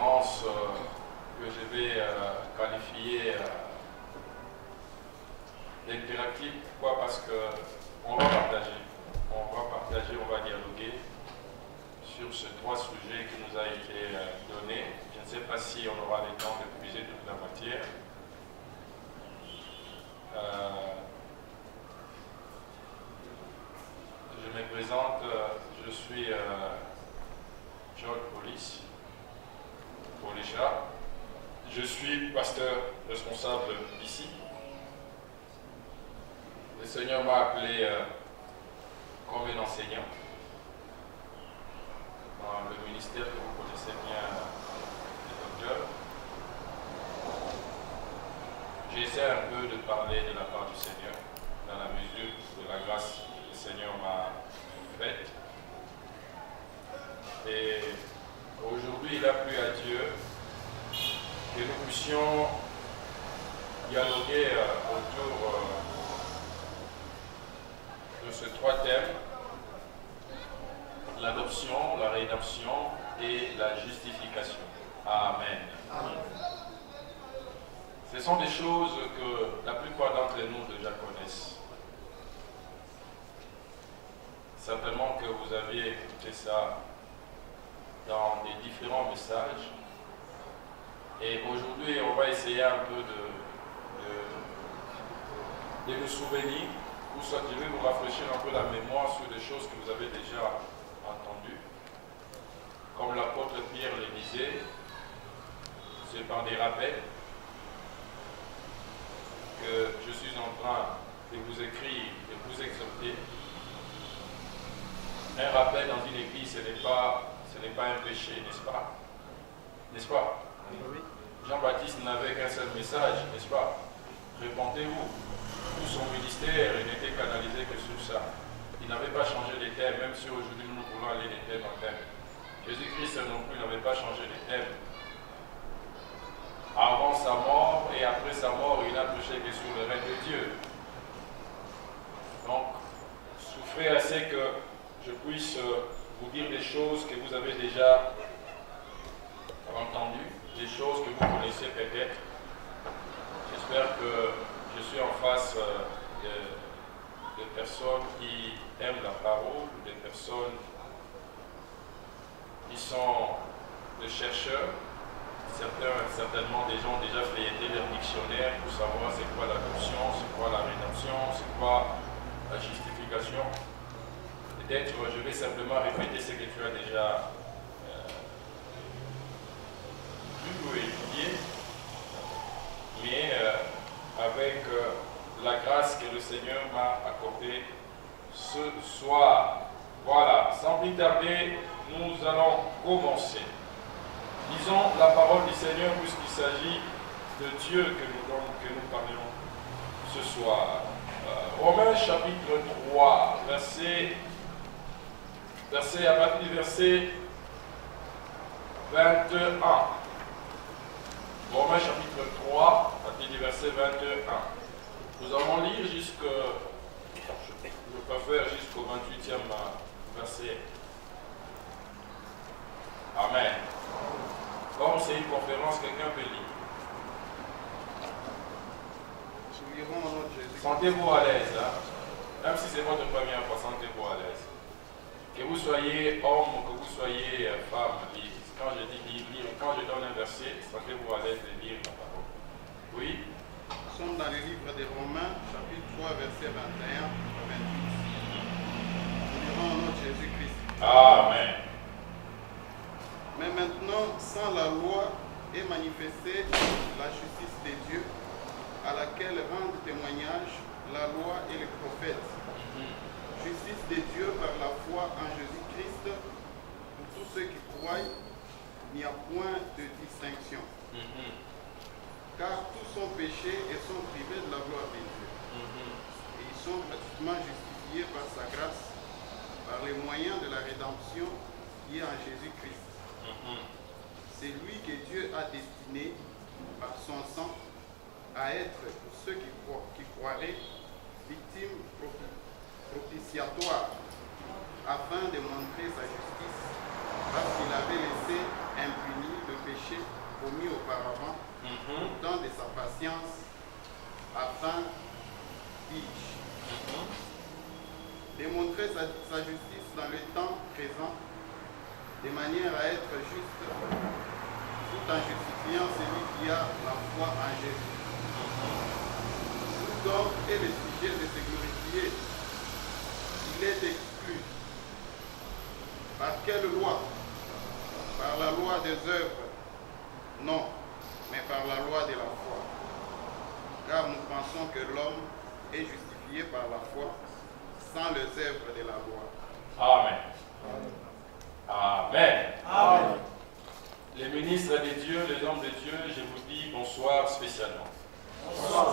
conférence que je vais qualifier d'interactive. Pourquoi? Parce qu'on va partager, on va dialoguer sur ces trois sujets qui nous a été donnés. Je ne sais pas si on aura le temps de puiser toute la matière. Je me présente, je suis Georges Police, pour les chats. Je suis pasteur responsable ici. Le Seigneur m'a appelé comme un enseignant dans le ministère que vous connaissez bien, le docteur. J'essaie un peu de parler de la part du Seigneur, dans la mesure de la grâce que le Seigneur m'a faite. Et aujourd'hui, il a plu à Dieu que nous puissions dialoguer autour de ces trois thèmes: l'adoption, la rédemption et la justification. Amen. Amen. Ce sont des choses que la plupart d'entre nous déjà connaissent. Certainement que vous aviez écouté ça dans des différents messages. Et aujourd'hui, on va essayer un peu de nous souvenir, ou soit je vais vous rafraîchir un peu la mémoire sur des choses que vous avez déjà entendues. Comme l'apôtre Pierre le disait, c'est par des rappels que je suis en train de vous écrire, de vous exhorter. Un rappel dans une église, ce n'est pas un péché, n'est-ce pas? N'est-ce pas? Oui. Jean-Baptiste n'avait qu'un seul message, n'est-ce pas? Répondez-vous. Tout son ministère, il n'était canalisé que sur ça. Il n'avait pas changé les thèmes, même si aujourd'hui nous voulons aller des thèmes en thème. Jésus-Christ non plus n'avait pas changé les thèmes. Avant sa mort et après sa mort, il n'a prêché que sur le règne de Dieu. Donc, souffrez assez que je puisse vous dire des choses que vous avez déjà entendues, des choses que vous connaissez peut-être. J'espère que je suis en face de personnes qui aiment la parole, des personnes qui sont des chercheurs. Certainement des gens ont déjà feuilleté leur dictionnaire pour savoir c'est quoi l'adoption, c'est quoi la rédemption, c'est quoi la justification. Peut-être je vais simplement répéter ce que tu as déjà lu ou étudié, mais avec la grâce que le Seigneur m'a accordée ce soir. Voilà, sans plus tarder, nous allons commencer. Lisons la parole du Seigneur puisqu'il s'agit de Dieu que nous parlons ce soir. Romains chapitre 3, à partir du verset 21. Romains chapitre 3, à partir du verset 21. Nous allons lire je préfère jusqu'au 28e verset. Amen. Comme c'est une conférence, quelqu'un peut lire. Sentez-vous à l'aise, hein? Même si c'est votre première fois, sentez-vous à l'aise. Que vous soyez homme ou que vous soyez femme, quand je dis lire, quand je donne un verset, sentez-vous à l'aise de lire la parole. Oui? Nous sommes dans le livre des Romains, chapitre 3, verset 21 à 28. Nous dirons au nom de Jésus-Christ. Amen. Mais maintenant, sans la loi, est manifestée la justice de Dieu, à laquelle rendent témoignage la loi et les prophètes. Justice de Dieu par la foi en Jésus-Christ, pour tous ceux qui croient, il n'y a point de distinction. Car tous sont péchés et sont privés de la gloire de Dieu. Et ils sont gratuitement justifiés par sa grâce, par les moyens de la rédemption qui est en Jésus-Christ. C'est lui que Dieu a destiné par son sang à être, pour ceux qui croiraient, victime propitiatoire, afin de montrer sa justice, parce qu'il avait laissé impuni le péché de manière à être juste, tout en justifiant celui qui a la foi en Jésus. Où donc est le sujet de se glorifier? Il est exclu. Par quelle loi? Par la loi des œuvres? Non, mais par la loi de la foi. Car nous pensons que l'homme est justifié par la foi sans les œuvres de la loi. Amen. Amen. Amen. Les ministres de Dieu, les hommes de Dieu, je vous dis bonsoir spécialement. Bonsoir.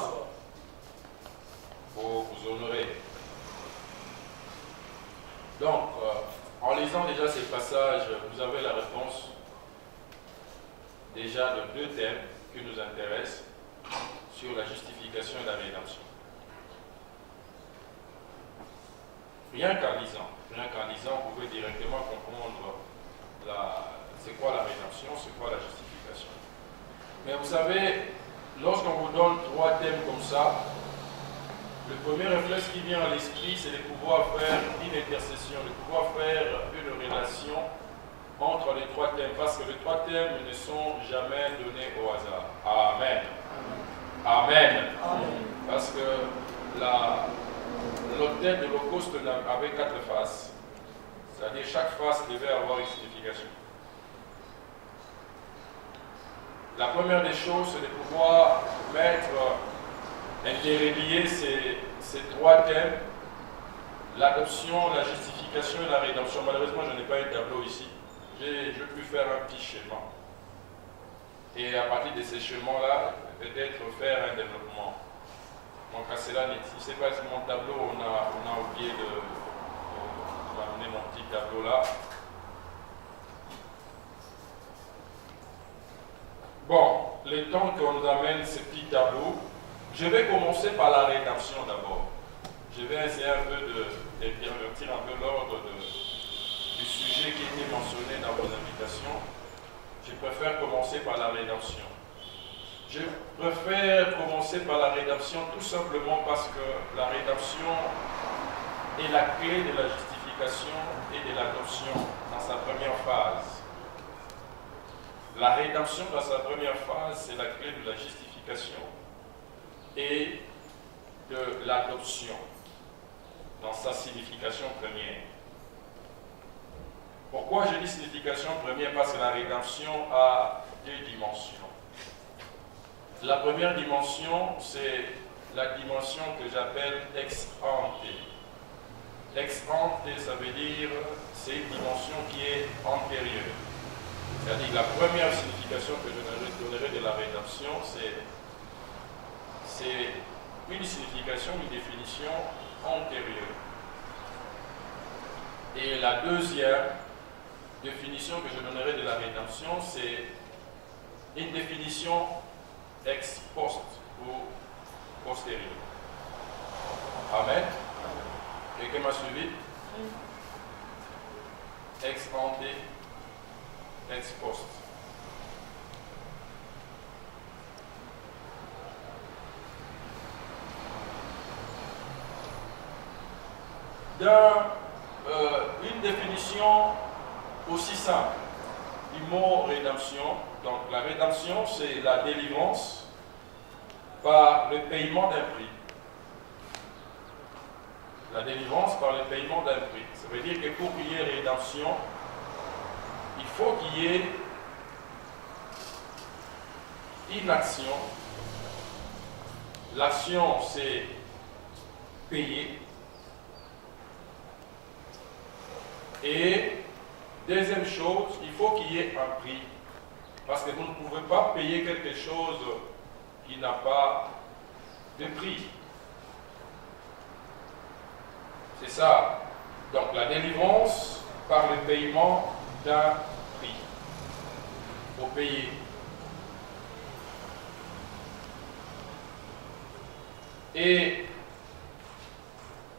Pour vous honorer. Donc, en lisant déjà ces passages, vous avez la réponse déjà de deux thèmes qui nous intéressent sur la justification et la rédemption. Rien qu'en lisant, vous pouvez directement comprendre c'est quoi la rédemption, c'est quoi la justification. Mais vous savez, lorsqu'on vous donne trois thèmes comme ça, le premier réflexe qui vient à l'esprit, c'est de pouvoir faire une intercession, de pouvoir faire une relation entre les trois thèmes, parce que les trois thèmes ne sont jamais donnés au hasard. Amen. Amen. Amen. Parce que l'autel de l'Holocauste avait quatre faces. C'est-à-dire chaque face devait avoir une signification. La première des choses, c'est de pouvoir interrelier ces trois thèmes, l'adoption, la justification et la rédemption. Malheureusement, je n'ai pas un tableau ici. J'ai pu faire un petit schéma. Et à partir de ces schémas-là, peut-être faire un développement. Donc à cela, si ce n'est pas mon tableau, on a oublié d'amener mon petit tableau là. Bon, le temps qu'on nous amène ce petit tableau, je vais commencer par la rédemption d'abord. Je vais essayer un peu d'invertir un peu l'ordre du sujet qui était mentionné dans vos invitations. Je préfère commencer par la rédemption. Je préfère commencer par la rédemption tout simplement parce que la rédemption est la clé de la justification et de l'adoption dans sa première phase. La rédemption dans sa première phase, c'est la clé de la justification et de l'adoption dans sa signification première. Pourquoi je dis signification première? Parce que la rédemption a deux dimensions. La première dimension, c'est la dimension que j'appelle ex ante. Ex ante, ça veut dire c'est une dimension qui est antérieure. C'est-à-dire la première signification que je donnerai de la rédemption, c'est une signification, une définition antérieure. Et la deuxième définition que je donnerai de la rédemption, c'est une définition ex post ou postérieure. Amen. Quelqu'un m'a suivi? Ex ante, ex post. Dans une définition aussi simple du mot rédemption, donc la rédemption c'est la délivrance par le paiement d'un prix. La délivrance par le paiement d'un prix. Ça veut dire que pour qu'il y ait rédemption, il faut qu'il y ait une action. L'action c'est payer. Et deuxième chose, il faut qu'il y ait un prix. Parce que vous ne pouvez pas payer quelque chose qui n'a pas de prix. C'est ça. Donc la délivrance par le paiement d'un prix. Il faut payer. Et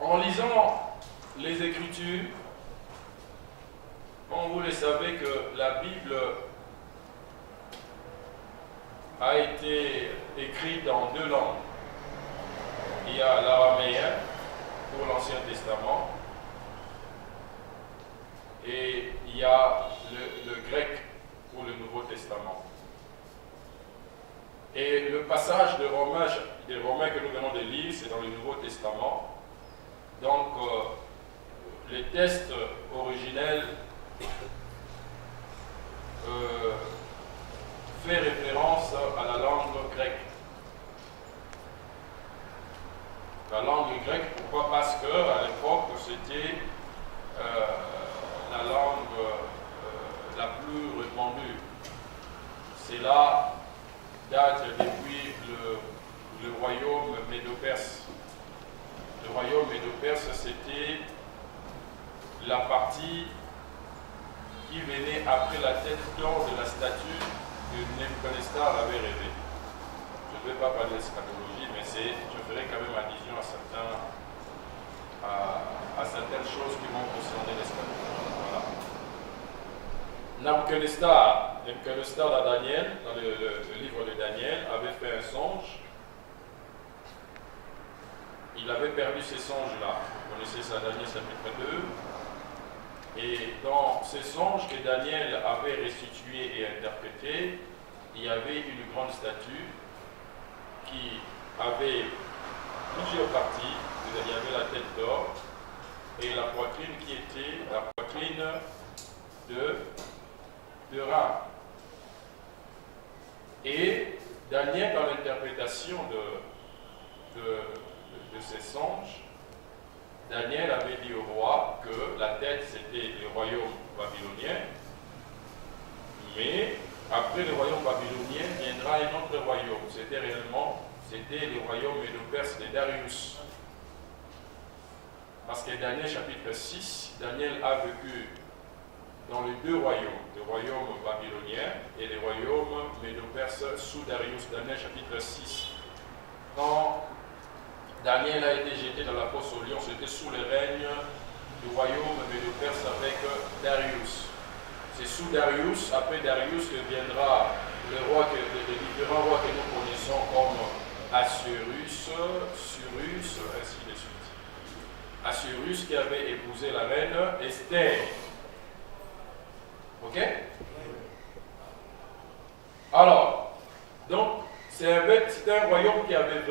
en lisant les Écritures, comme vous le savez que la Bible a été écrite dans deux langues. Il y a l'araméen pour l'Ancien Testament et il y a passage des Romains que nous venons de lire, c'est dans le Nouveau Testament. Donc, les textes originels fait référence à la langue grecque. La langue grecque, pourquoi? Parce qu'à l'époque, c'était la langue la plus répandue. Cela date depuis le royaume médo-perse. Le royaume médo-perse, c'était la partie qui venait après la tête d'or de la statue que Nebuchadnezzar avait rêvée. Je ne vais pas parler d'eschatologie, mais je ferai quand même allusion à certaines choses qui vont concerner l'eschatologie. Voilà. Nebuchadnezzar dans Daniel, dans le livre de Daniel, avait fait un songe. Il avait perdu ces songes-là. Vous connaissez ça, Daniel chapitre 2. Et dans ces songes que Daniel avait restitués et interprétés, il y avait une grande statue qui avait plusieurs parties. Il y avait la tête d'or et la poitrine qui était la poitrine de rat. Et Daniel, dans l'interprétation de ces songes, Daniel avait dit au roi que la tête c'était le royaume babylonien, mais après le royaume babylonien viendra un autre royaume. C'était le royaume médo-perse de Darius. Parce que Daniel chapitre 6, Daniel a vécu dans les deux royaumes, le royaume babylonien et le royaume médo-perse sous Darius. Daniel chapitre 6. Quand Daniel a été jeté dans la fosse au lion, c'était sous le règne du royaume médo-perse avec Darius. C'est sous Darius, après Darius, que viendra les différents rois que nous connaissons comme Assyrus, Cyrus, ainsi de suite. Assyrus qui avait épousé la reine Esther. Ok? Alors, donc, c'était un royaume qui avait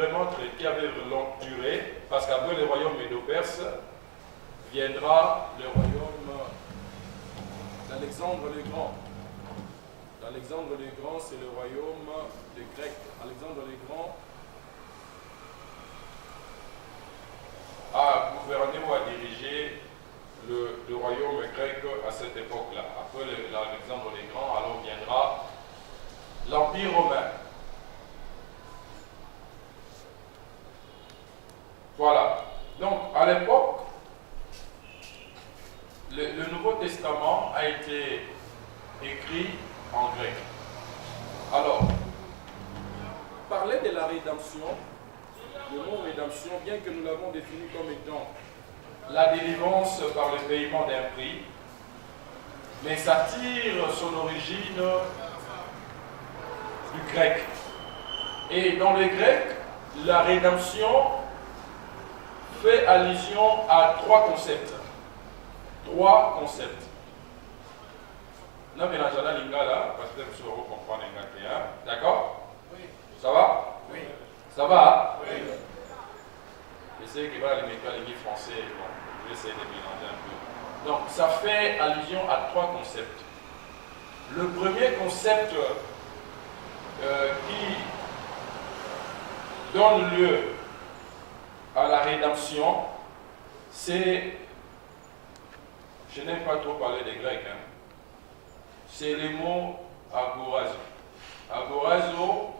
longue durée, parce qu'après le royaume médo-perse viendra le royaume d'Alexandre le Grand. Alexandre le Grand, c'est le royaume des Grecs. Alexandre le Grand a gouverné ou a dirigé le royaume grec à cette époque-là. Après Alexandre le Grand, alors viendra l'Empire romain. Voilà. Donc, à l'époque, le Nouveau Testament a été écrit en grec. Alors, parler de la rédemption, le mot rédemption, bien que nous l'avons défini comme étant la délivrance par le paiement d'un prix, mais ça tire son origine du grec. Et dans le grec, la rédemption fait allusion à trois concepts. Non, mais là, lingala, parce que vous comprendre l'ingala. D'accord? Oui. Ça va? Oui. Ça va? Oui. Je sais qu'il va les mettre à l'église français, bon, je vais essayer de mélanger un peu. Donc, ça fait allusion à trois concepts. Le premier concept qui donne lieu à la rédemption, c'est, je n'aime pas trop parler des Grecs, hein, c'est le mot agorazo. Agorazo,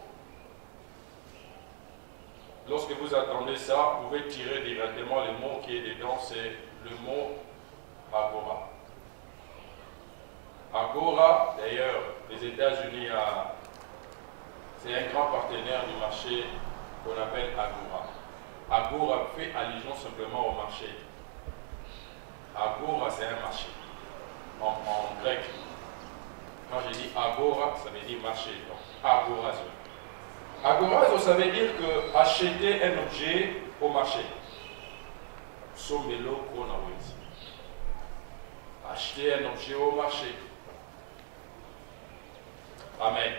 lorsque vous attendez ça, vous pouvez tirer directement le mot qui est dedans, c'est le mot agora. Agora, d'ailleurs, les États-Unis, c'est un grand partenaire du marché qu'on appelle Agora. Agora fait allusion simplement au marché. Agora, c'est un marché. En grec, quand je dis agora, ça veut dire marché. Donc, agorazo. Agorazo, ça veut dire que acheter un objet au marché. Somelo konawezi. Acheter un objet au marché. Amen.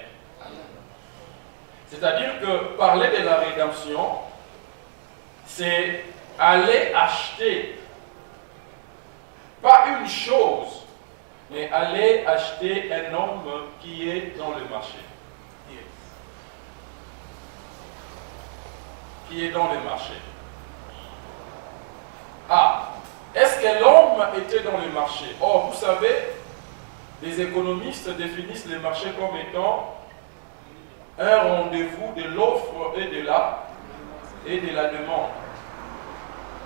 Ce C'est-à-dire que parler de la rédemption, c'est aller acheter, pas une chose, mais aller acheter un homme qui est dans le marché. Qui est dans le marché. Ah, est-ce que l'homme était dans le marché? Or, vous savez, les économistes définissent le marché comme étant un rendez-vous de l'offre et de la demande.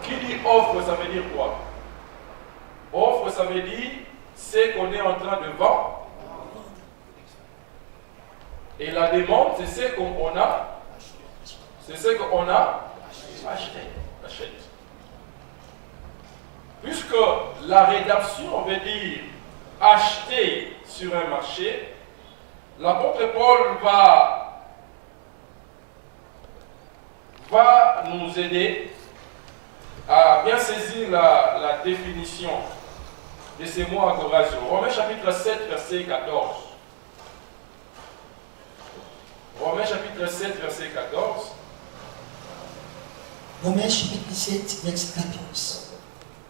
Qui dit offre, ça veut dire quoi? Offre, ça veut dire c'est qu'on est en train de vendre. Et la demande, c'est ce qu'on a. C'est ce qu'on a acheté. Puisque la rédemption veut dire acheter sur un marché, l'apôtre Paul va nous aider à bien saisir la définition de ces mots agorazio. Romains chapitre 7, verset 14. Romains chapitre 7, verset 14. Romains chapitre 7, verset 14.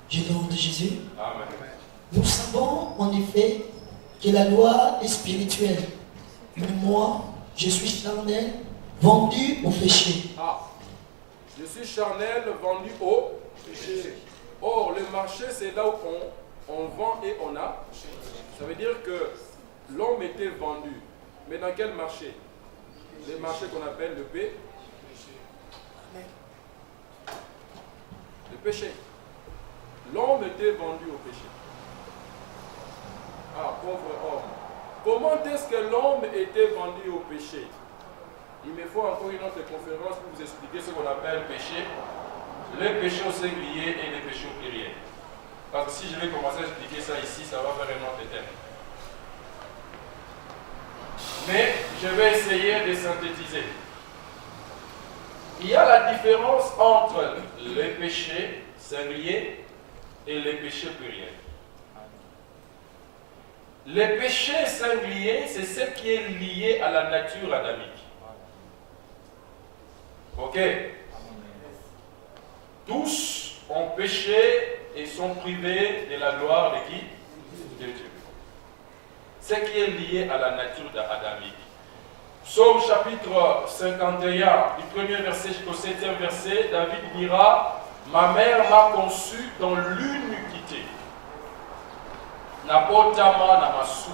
Je demande de Jésus. Amen. Nous savons en effet que la loi est spirituelle, mais moi, je suis charnel, vendu au péché. Ah, je suis charnel, vendu au péché. Or, le marché, c'est là où on vend et on a. Ça veut dire que l'homme était vendu. Mais dans quel marché? Le marché qu'on appelle le péché. Le péché. L'homme était vendu au péché. Ah, pauvre homme. Comment est-ce que l'homme était vendu au péché? Il me faut encore une autre conférence pour vous expliquer ce qu'on appelle péché, le péché au singulier et le péché au pluriel. Parce que si je vais commencer à expliquer ça ici, ça va faire un autre thème. Mais je vais essayer de synthétiser. Il y a la différence entre le péché singulier et le péché pluriel. Le péché singulier, c'est ce qui est lié à la nature adamique. Ok? Tous ont péché et sont privés de la gloire de qui? De Dieu. Ce qui est lié à la nature adamique. Psaume chapitre 51, du premier verset jusqu'au 7e verset, David dira: ma mère m'a conçu dans l'iniquité. Napotama namasou.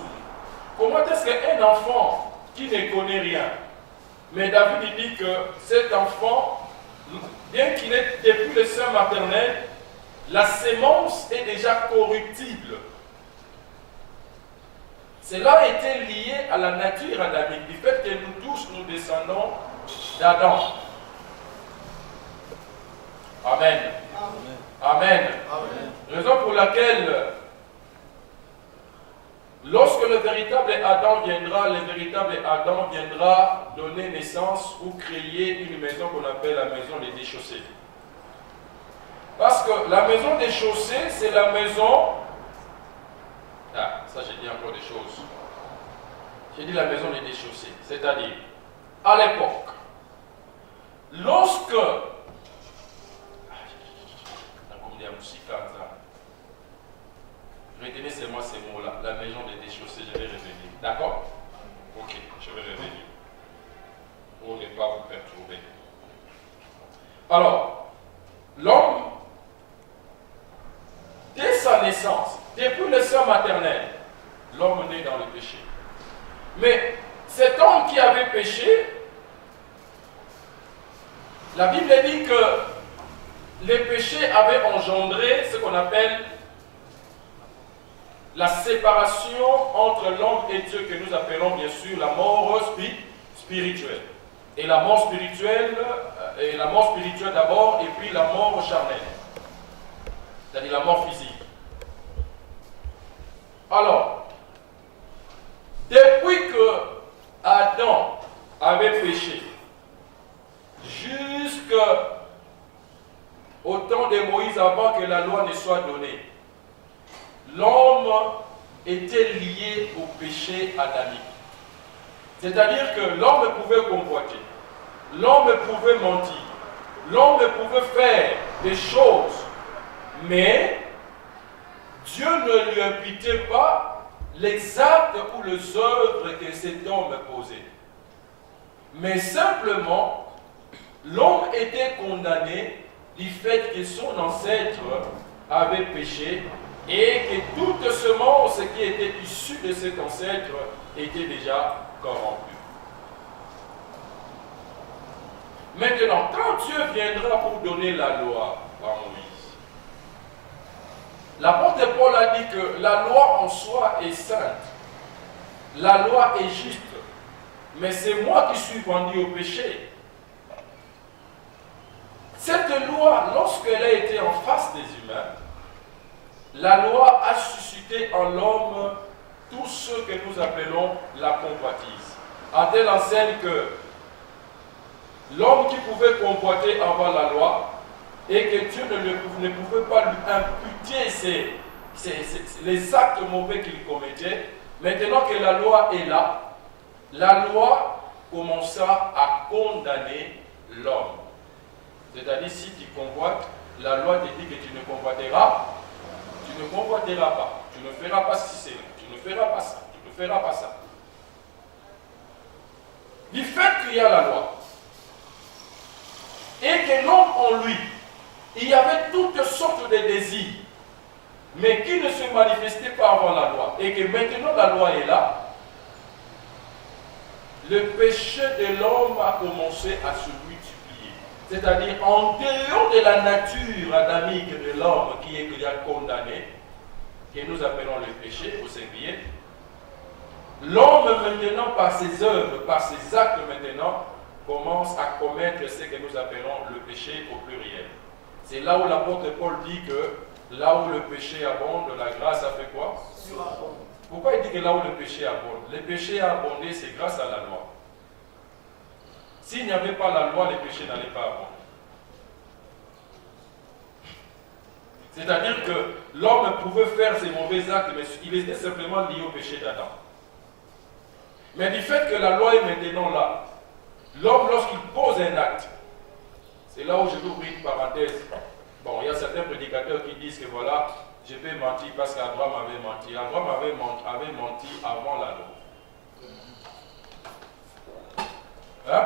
Comment est-ce qu'un enfant qui ne connaît rien, mais David dit que cet enfant, bien qu'il ait depuis le sein maternel, la sémence est déjà corruptible. Cela était lié à la nature adamique, du fait que nous tous, nous descendons d'Adam. Amen. Amen. Amen. Raison pour laquelle, lorsque le véritable Adam viendra, donner naissance ou créer une maison qu'on appelle la maison des déchaussés. Parce que la maison des chaussées, c'est la maison... Ah, ça j'ai dit encore des choses. J'ai dit la maison des déchaussés. C'est-à-dire, à l'époque, lorsque... Retenez seulement ces mots-là, la maison des déchaussés, je vais revenir. D'accord? Ok, je vais revenir. Pour ne pas vous perturber. Alors, l'homme, dès sa naissance, depuis le sein maternel, l'homme naît dans le péché. Mais cet homme qui avait péché, la Bible dit que les péchés avaient engendré ce qu'on appelle la séparation entre l'homme et Dieu, que nous appelons bien sûr la mort spirituelle. Et la mort spirituelle d'abord, et puis la mort charnelle. C'est-à-dire la mort physique. Alors, depuis que Adam avait péché, jusqu'au temps de Moïse, avant que la loi ne soit donnée, l'homme était lié au péché adamique. C'est-à-dire que l'homme pouvait convoiter. l'homme pouvait mentir, l'homme pouvait faire des choses, mais Dieu ne lui imputait pas les actes ou les œuvres que cet homme posait. Mais simplement, l'homme était condamné du fait que son ancêtre avait péché et que toute semence qui était issue de cet ancêtre était déjà corrompue. Maintenant, quand Dieu viendra pour donner la loi à Moïse, l'apôtre Paul a dit que la loi en soi est sainte, la loi est juste, mais c'est moi qui suis vendu au péché. Cette loi, lorsqu'elle a été en face des humains, la loi a suscité en l'homme tout ce que nous appelons la convoitise. À telle enseigne que l'homme qui pouvait convoiter avant la loi et que Dieu ne pouvait pas lui imputer les actes mauvais qu'il commettait, maintenant que la loi est là, la loi commença à condamner l'homme. C'est-à-dire, si tu convoites, la loi te dit que tu ne convoiteras pas, tu ne feras pas ceci, tu ne feras pas ça, tu ne feras pas ça. Du fait qu'il y a la loi, et que l'homme en lui, il y avait toutes sortes de désirs, mais qui ne se manifestaient pas avant la loi, et que maintenant la loi est là, le péché de l'homme a commencé à se multiplier. C'est-à-dire, en dehors de la nature adamique de l'homme qui est déjà condamné, que nous appelons le péché au singulier, l'homme maintenant, par ses œuvres, par ses actes maintenant, commence à commettre ce que nous appelons le péché au pluriel. C'est là où l'apôtre Paul dit que là où le péché abonde, la grâce a fait quoi? Pourquoi il dit que là où le péché abonde? Le péché a abondé, c'est grâce à la loi. S'il n'y avait pas la loi, le péché n'allait pas abonder. C'est-à-dire que l'homme pouvait faire ses mauvais actes, mais il était simplement lié au péché d'Adam. Mais du fait que la loi est maintenant là, l'homme, lorsqu'il pose un acte, c'est là où je vais ouvrir une parenthèse. Bon, il y a certains prédicateurs qui disent que voilà, je peux mentir parce qu'Abraham avait menti. Abraham avait menti avant la loi. Hein?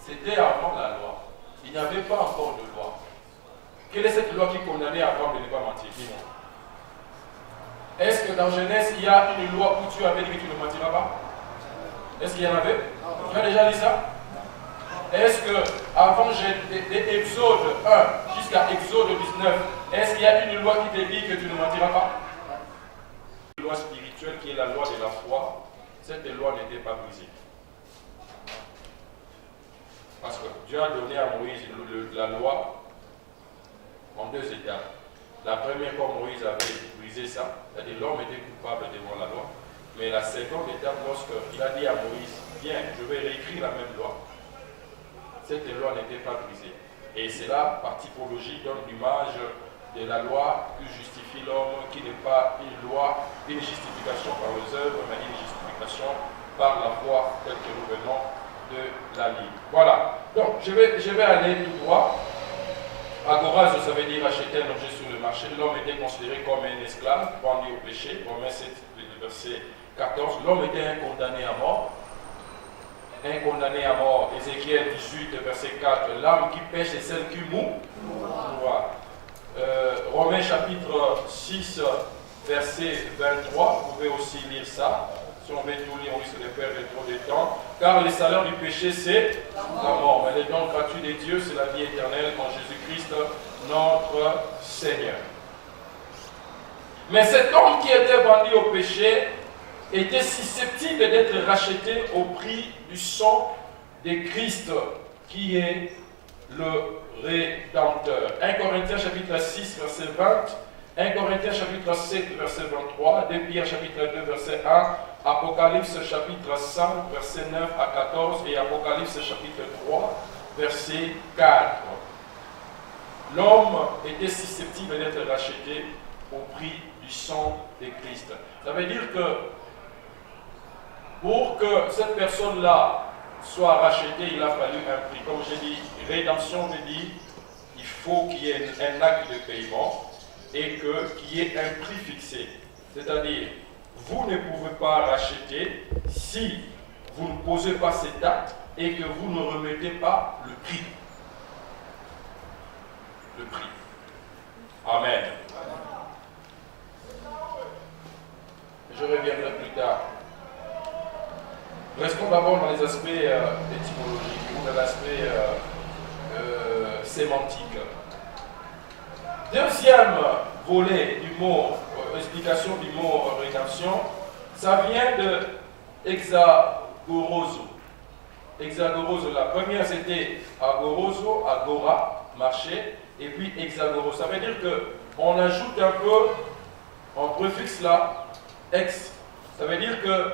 C'était avant la loi. Il n'y avait pas encore de loi. Quelle est cette loi qui condamnait Abraham de ne pas mentir? Dis-moi. Est-ce que dans Genèse, il y a une loi où tu avais dit que tu ne mentiras pas? Est-ce qu'il y en avait? Tu as déjà dit ça? Est-ce que, avant Exode 1 jusqu'à Exode 19, est-ce qu'il y a une loi qui te dit que tu ne mentiras pas? Une loi spirituelle qui est la loi de la foi, cette loi n'était pas brisée. Parce que Dieu a donné à Moïse la loi en deux étapes. La première, quand Moïse avait brisé ça, c'est-à-dire l'homme était coupable devant la loi. Mais la seconde étape, lorsqu'il a dit à Moïse, viens, je vais réécrire la même loi, cette loi n'était pas brisée. Et cela, par typologie, donne l'image de la loi qui justifie l'homme, qui n'est pas une loi, une justification par les œuvres, mais une justification par la foi, telle que nous venons de la lire. Voilà. Donc, je vais aller tout droit. Agoraz, ça veut dire acheter un objet sur le marché. L'homme était considéré comme un esclave, vendu au péché. Romains 7, verset 14. L'homme était un condamné à mort. Un condamné à mort. Ézéchiel 18, verset 4. L'âme qui pêche est celle qui mourra. Romains chapitre 6, verset 23. Vous pouvez aussi lire ça. Si on veut tout lire, on risque de perdre trop de temps. Car le salaire du péché, c'est la mort. Mais le don gratuit de Dieu, c'est la vie éternelle en Jésus-Christ, notre Seigneur. Mais cet homme qui était vendu au péché était susceptible d'être racheté au prix du sang de Christ, qui est le Rédempteur. 1 Corinthiens chapitre 6, verset 20. 1 Corinthiens chapitre 7, verset 23. 2 Pierre chapitre 2, verset 1. Apocalypse chapitre 5, verset 9 à 14 et Apocalypse chapitre 3, verset 4. L'homme était susceptible d'être racheté au prix du sang de Christ. Ça veut dire que pour que cette personne-là soit racheté, il a fallu un prix. Comme j'ai dit, rédemption veut dire il faut qu'il y ait un acte de paiement et qu'il y ait un prix fixé. C'est-à-dire, vous ne pouvez pas racheter si vous ne posez pas cet acte et que vous ne remettez pas le prix. Le prix. Amen. Je reviendrai plus tard. Restons d'abord dans les aspects étymologiques ou dans l'aspect sémantique. Deuxième volet du mot, explication du mot rédemption, ça vient de hexagoroso. Hexagoroso, la première c'était agoroso, agora, marché, et puis hexagoroso. Ça veut dire qu'on ajoute un peu, on préfixe là, ex. Ça veut dire que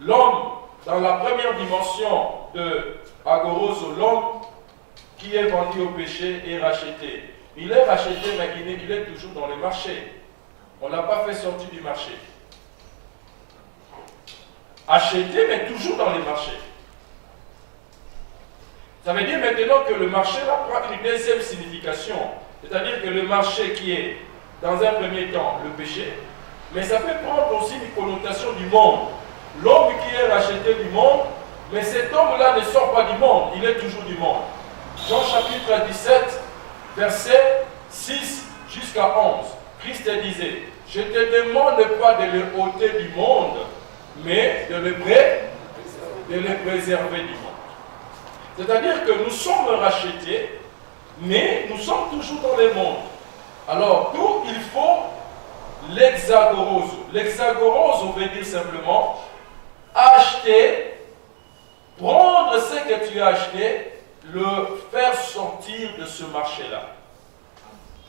l'homme, dans la première dimension de agoroso, l'homme qui est vendu au péché est racheté. Il est racheté, mais il est toujours dans le marché. On ne l'a pas fait sortir du marché. Acheté, mais toujours dans les marchés. Ça veut dire maintenant que le marché là prend une deuxième signification. C'est-à-dire que le marché qui est, dans un premier temps, le péché, mais ça peut prendre aussi une connotation du monde. L'homme qui est racheté du monde, mais cet homme-là ne sort pas du monde, il est toujours du monde. Jean chapitre 17, verset 6 jusqu'à 11. Christ disait, je ne te demande pas de le ôter du monde, mais de le préserver du monde. C'est-à-dire que nous sommes rachetés, mais nous sommes toujours dans le monde. Alors, d'où il faut l'hexagoroso. L'hexagoroso veut dire simplement acheter, prendre ce que tu as acheté, le faire sortir de ce marché-là.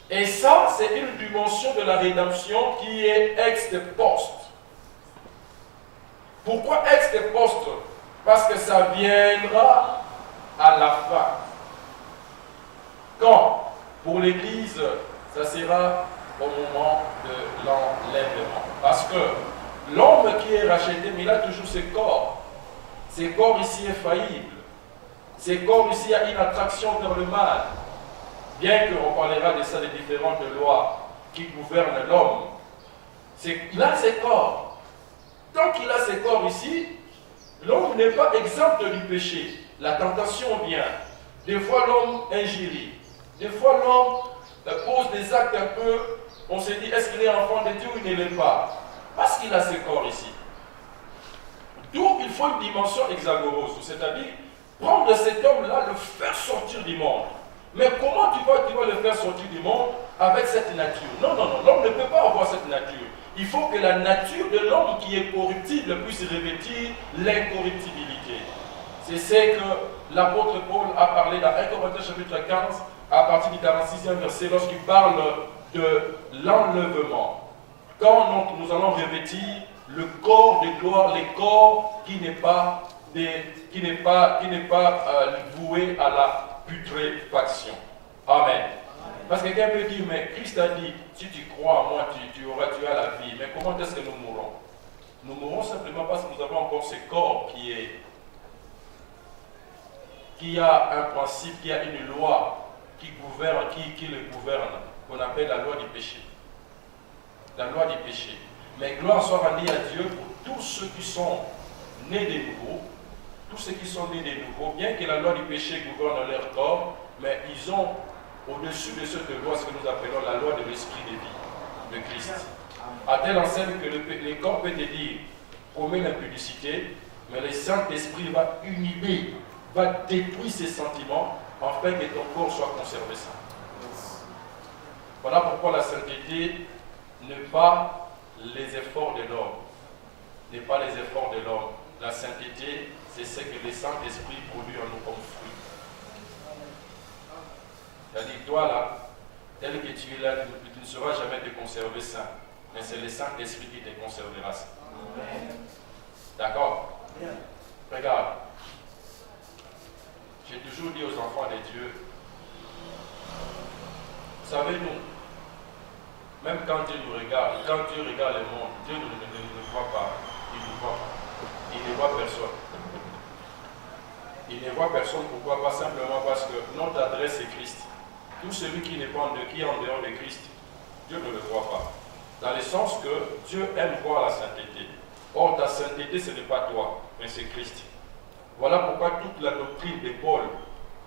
Et ça, c'est une dimension de la rédemption qui est ex post. Pourquoi ex post? Parce que ça viendra à la fin. Quand? Pour l'Église, ça sera au moment de l'enlèvement. Parce que l'homme qui est racheté, mais il a toujours ses corps. Ses corps ici est faillible. Ses corps ici a une attraction vers le mal. Bien qu'on parlera de ça, des différentes lois qui gouvernent l'homme. Il a ses corps. Tant qu'il a ses corps ici, l'homme n'est pas exempt du péché. La tentation vient. Des fois l'homme injurie. Des fois l'homme pose des actes un peu, on se dit, est-ce qu'il est enfant de Dieu ou il ne l'est pas? Parce qu'il a ses corps ici. D'où il faut une dimension hexagorose, c'est-à-dire prendre cet homme-là, le faire sortir du monde. Mais comment tu vas le faire sortir du monde avec cette nature? Non, non, non, l'homme ne peut pas avoir cette nature. Il faut que la nature de l'homme qui est corruptible puisse revêtir l'incorruptibilité. C'est ce que l'apôtre Paul a parlé dans 1 Corinthiens chapitre 15, à partir du 46e verset, lorsqu'il parle de l'enlèvement. Quand nous allons revêtir le corps de gloire, les corps qui n'est pas voué à la putréfaction. Amen. Parce que quelqu'un peut dire, mais Christ a dit, si tu crois en moi, tu as la vie. Mais comment est-ce que nous mourrons? Nous mourrons simplement parce que nous avons encore ce corps qui a un principe, qui a une loi qui gouverne, qui le gouverne, qu'on appelle la loi du péché. La loi du péché. Mais gloire soit rendue à Dieu pour tous ceux qui sont nés de nouveau, tous ceux qui sont nés de nouveau, bien que la loi du péché gouverne leur corps, mais ils ont au-dessus de cette loi ce que nous appelons la loi de l'esprit de vie de Christ. À telle enseigne que le corps peut te dire, commet l'impudicité, mais le Saint-Esprit va inhiber, va détruire ses sentiments, afin que ton corps soit conservé sain. Voilà pourquoi la sainteté n'est pas les efforts de l'homme. N'est pas les efforts de l'homme. La sainteté, c'est ce que le Saint-Esprit produit en nous comme fruit. C'est-à-dire, toi là, tel que tu es là, tu ne sauras jamais te conserver sain. Mais c'est le Saint-Esprit qui te conservera sain. D'accord? Regarde. J'ai toujours dit aux enfants de Dieu, vous savez, nous, même quand Dieu nous regarde, quand Dieu regarde le monde, Dieu ne voit pas. Il ne voit pas. Il ne voit personne. il ne voit personne. Pourquoi? Pas simplement parce que notre adresse est Christ. Tout celui qui n'est pas qui est en dehors de Christ, Dieu ne le voit pas. Dans le sens que Dieu aime voir la sainteté. Or, ta sainteté, ce n'est pas toi, mais c'est Christ. Voilà pourquoi toute la doctrine de Paul,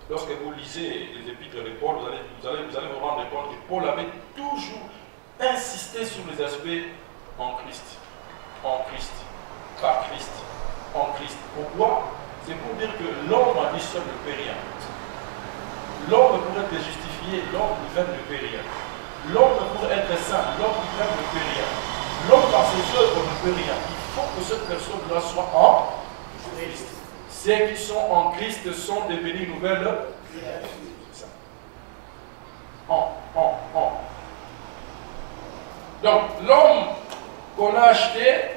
lorsque vous lisez les épîtres de Paul, vous allez vous rendre compte que Paul avait toujours insisté sur les aspects en Christ, par Christ, en Christ. Pourquoi? C'est pour dire que l'homme en lui seul ne fait rien. L'homme pour être justifié, l'homme lui-même ne fait rien. L'homme pour être saint, l'homme lui-même ne fait rien. L'homme par ses œuvres ne fait rien. Il faut que cette personne-là soit en Christ. Ceux qui sont en Christ sont devenus nouvelles créatures. Donc, l'homme qu'on a acheté,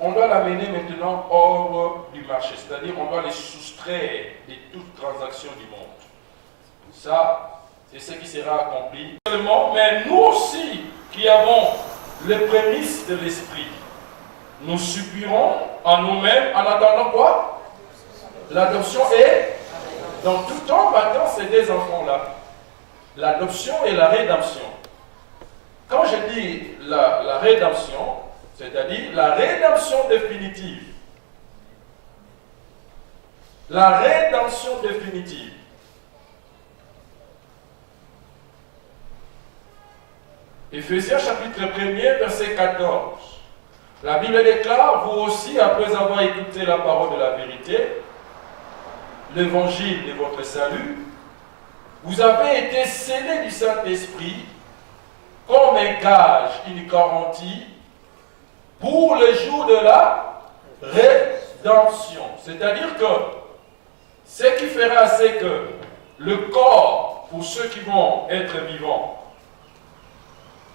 on doit l'amener maintenant hors du marché. C'est-à-dire, on doit les soustraire de toute transaction du monde. Ça, c'est ce qui sera accompli. Mais nous aussi, qui avons les prémices de l'esprit, nous subirons en nous-mêmes en attendant quoi? L'adoption est, dans tout temps, maintenant, c'est des enfants-là. L'adoption et la rédemption. Quand je dis la rédemption, c'est-à-dire la rédemption définitive. La rédemption définitive. Éphésiens chapitre 1er, verset 14. La Bible déclare, vous aussi, après avoir écouté la parole de la vérité, l'évangile de votre salut, vous avez été scellés du Saint-Esprit comme un gage, une garantie pour le jour de la rédemption. C'est-à-dire que ce qui fera, c'est que le corps, pour ceux qui vont être vivants,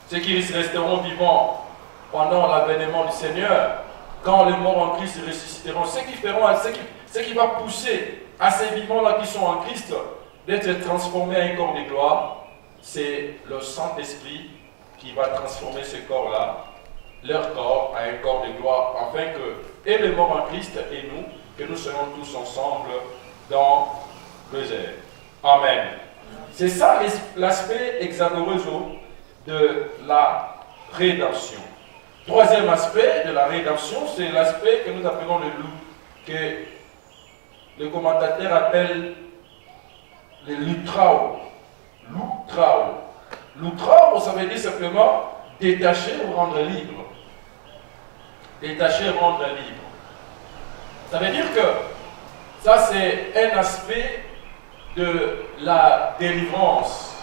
ceux qui resteront vivants pendant l'avènement du Seigneur, quand les morts en Christ ressusciteront, ce qui va pousser à ces vivants-là qui sont en Christ d'être transformés en un corps de gloire, c'est le Saint-Esprit qui va transformer ce corps-là, leur corps, à un corps de gloire, afin que, et les morts en Christ et nous, que nous serons tous ensemble dans les airs. Amen. C'est ça l'aspect hexagoreux de la rédemption. Troisième aspect de la rédemption, c'est l'aspect que nous appelons le loup, que le commentateur appelle le lutrao. Lutrao. Lutrao, ça veut dire simplement détacher ou rendre libre. Détacher, rendre libre. Ça veut dire que ça, c'est un aspect de la délivrance.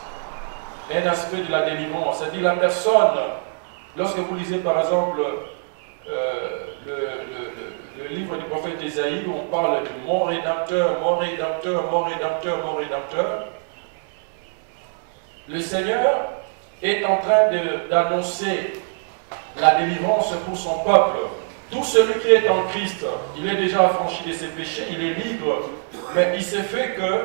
Un aspect de la délivrance. C'est-à-dire la personne, lorsque vous lisez par exemple le livre du prophète Ésaïe, où on parle de mon rédempteur, mon rédempteur, mon rédempteur, mon rédempteur, le Seigneur est en train d'annoncer la délivrance pour son peuple. Tout celui qui est en Christ, il est déjà affranchi de ses péchés, il est libre, mais il s'est fait que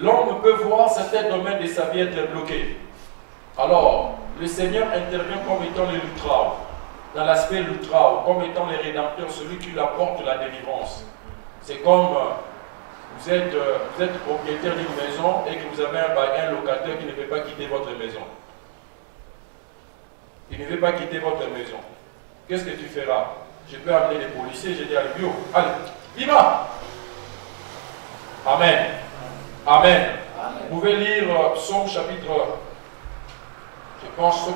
l'homme peut voir certains domaines de sa vie être bloqués. Alors, le Seigneur intervient comme étant le lutrao, dans l'aspect lutrao, comme étant le rédempteur, celui qui lui apporte la délivrance. C'est comme vous êtes propriétaire d'une maison et que vous avez un locataire qui ne veut pas quitter votre maison. Il ne veut pas quitter votre maison. Qu'est-ce que tu feras? Je peux amener les policiers, je dis à Bio, allez, viva! Amen. Amen. Vous pouvez lire Psaume chapitre,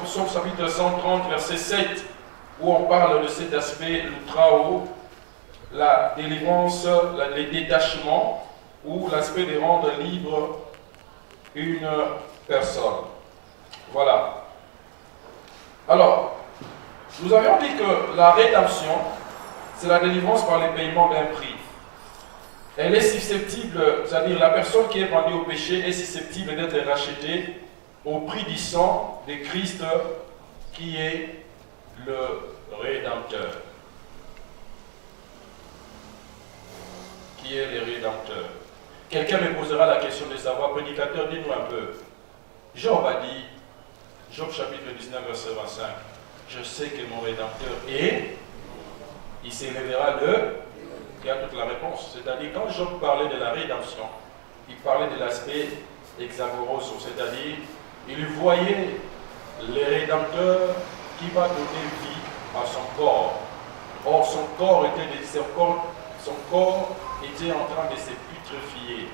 Psaume chapitre 130, verset 7, où on parle de cet aspect, le trao, la délivrance, le détachement, ou l'aspect de rendre libre une personne. Voilà. Alors, nous avions dit que la rédemption, c'est la délivrance par le paiement d'un prix. Elle est susceptible, c'est-à-dire la personne qui est vendue au péché est susceptible d'être rachetée au prix du sang de Christ qui est le Rédempteur. Qui est le Rédempteur. Quelqu'un me posera la question de savoir, prédicateur, dis-nous un peu. Job a dit, Job chapitre 19, verset 25, je sais que mon Rédempteur est, il s'élèvera il y a toute la réponse, c'est-à-dire C'est-à-dire, quand Job parlait de la rédemption, il parlait de l'aspect hexagoroso, c'est-à-dire, il voyait le Rédempteur qui va donner vie à son corps. Or, son corps était en train de se putréfier.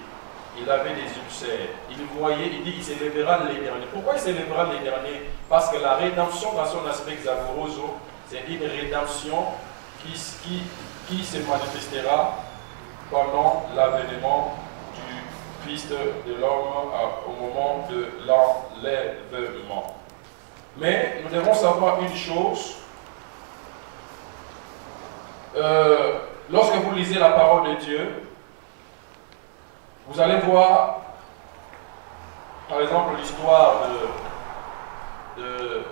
Il avait des ulcères. Il voyait, il dit qu'il s'élèvera les derniers. Pourquoi il s'élèvera les derniers? Parce que la rédemption dans son aspect hexagoroso, c'est une rédemption qui se manifestera pendant l'avènement du Christ de l'homme au moment de l'enlèvement. Mais nous devons savoir une chose. Lorsque vous lisez la parole de Dieu, vous allez voir, par exemple, l'histoire de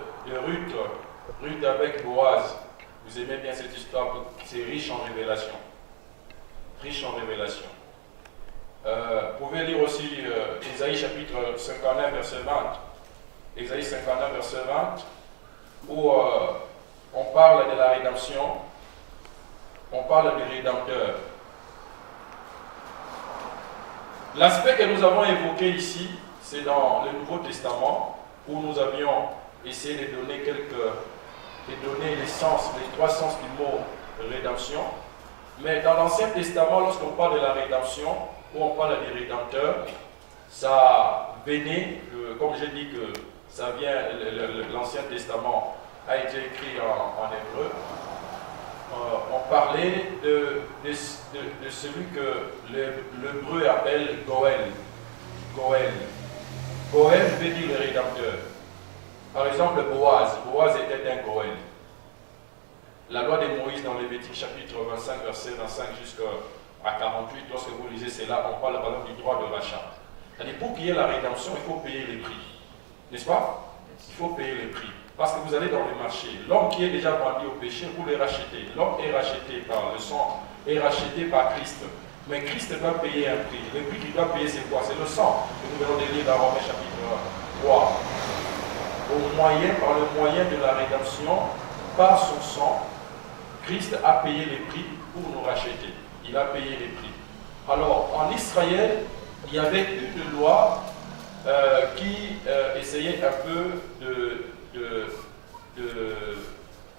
Ruth avec Boaz. Vous aimez bien cette histoire, c'est riche en révélations. Riche en révélations. Vous pouvez lire aussi Ésaïe chapitre 51, verset 20. Ésaïe 51, verset 20, où on parle de la rédemption, on parle du Rédempteur. L'aspect que nous avons évoqué ici, c'est dans le Nouveau Testament, où nous avions essayé de donner les sens, les trois sens du mot rédemption. Mais dans l'Ancien Testament, lorsqu'on parle de la rédemption, où on parle du Rédempteur, ça venait, comme j'ai dit que ça vient, l'Ancien Testament a été écrit en hébreu. On parlait de celui que l'hébreu appelle Goël. Goël veut dire le Rédempteur. Par exemple, Boaz était un Goël. La loi de Moïse dans Lévitique chapitre 25, verset 25 jusqu'à 48, lorsque vous lisez cela, on parle par exemple du droit de rachat. C'est-à-dire, pour qu'il y ait la rédemption, il faut payer les prix. N'est-ce pas? Il faut payer les prix. Parce que vous allez dans le marché. L'homme qui est déjà vendu au péché, vous le rachetez. L'homme est racheté par le sang, est racheté par Christ. Mais Christ doit payer un prix. Le prix qu'il doit payer, c'est quoi? C'est le sang. Que nous venons de lire dans Romains chapitre 3. Par le moyen de la rédemption, par son sang, Christ a payé les prix pour nous racheter. Il a payé les prix. Alors, en Israël, il y avait une loi qui essayait un peu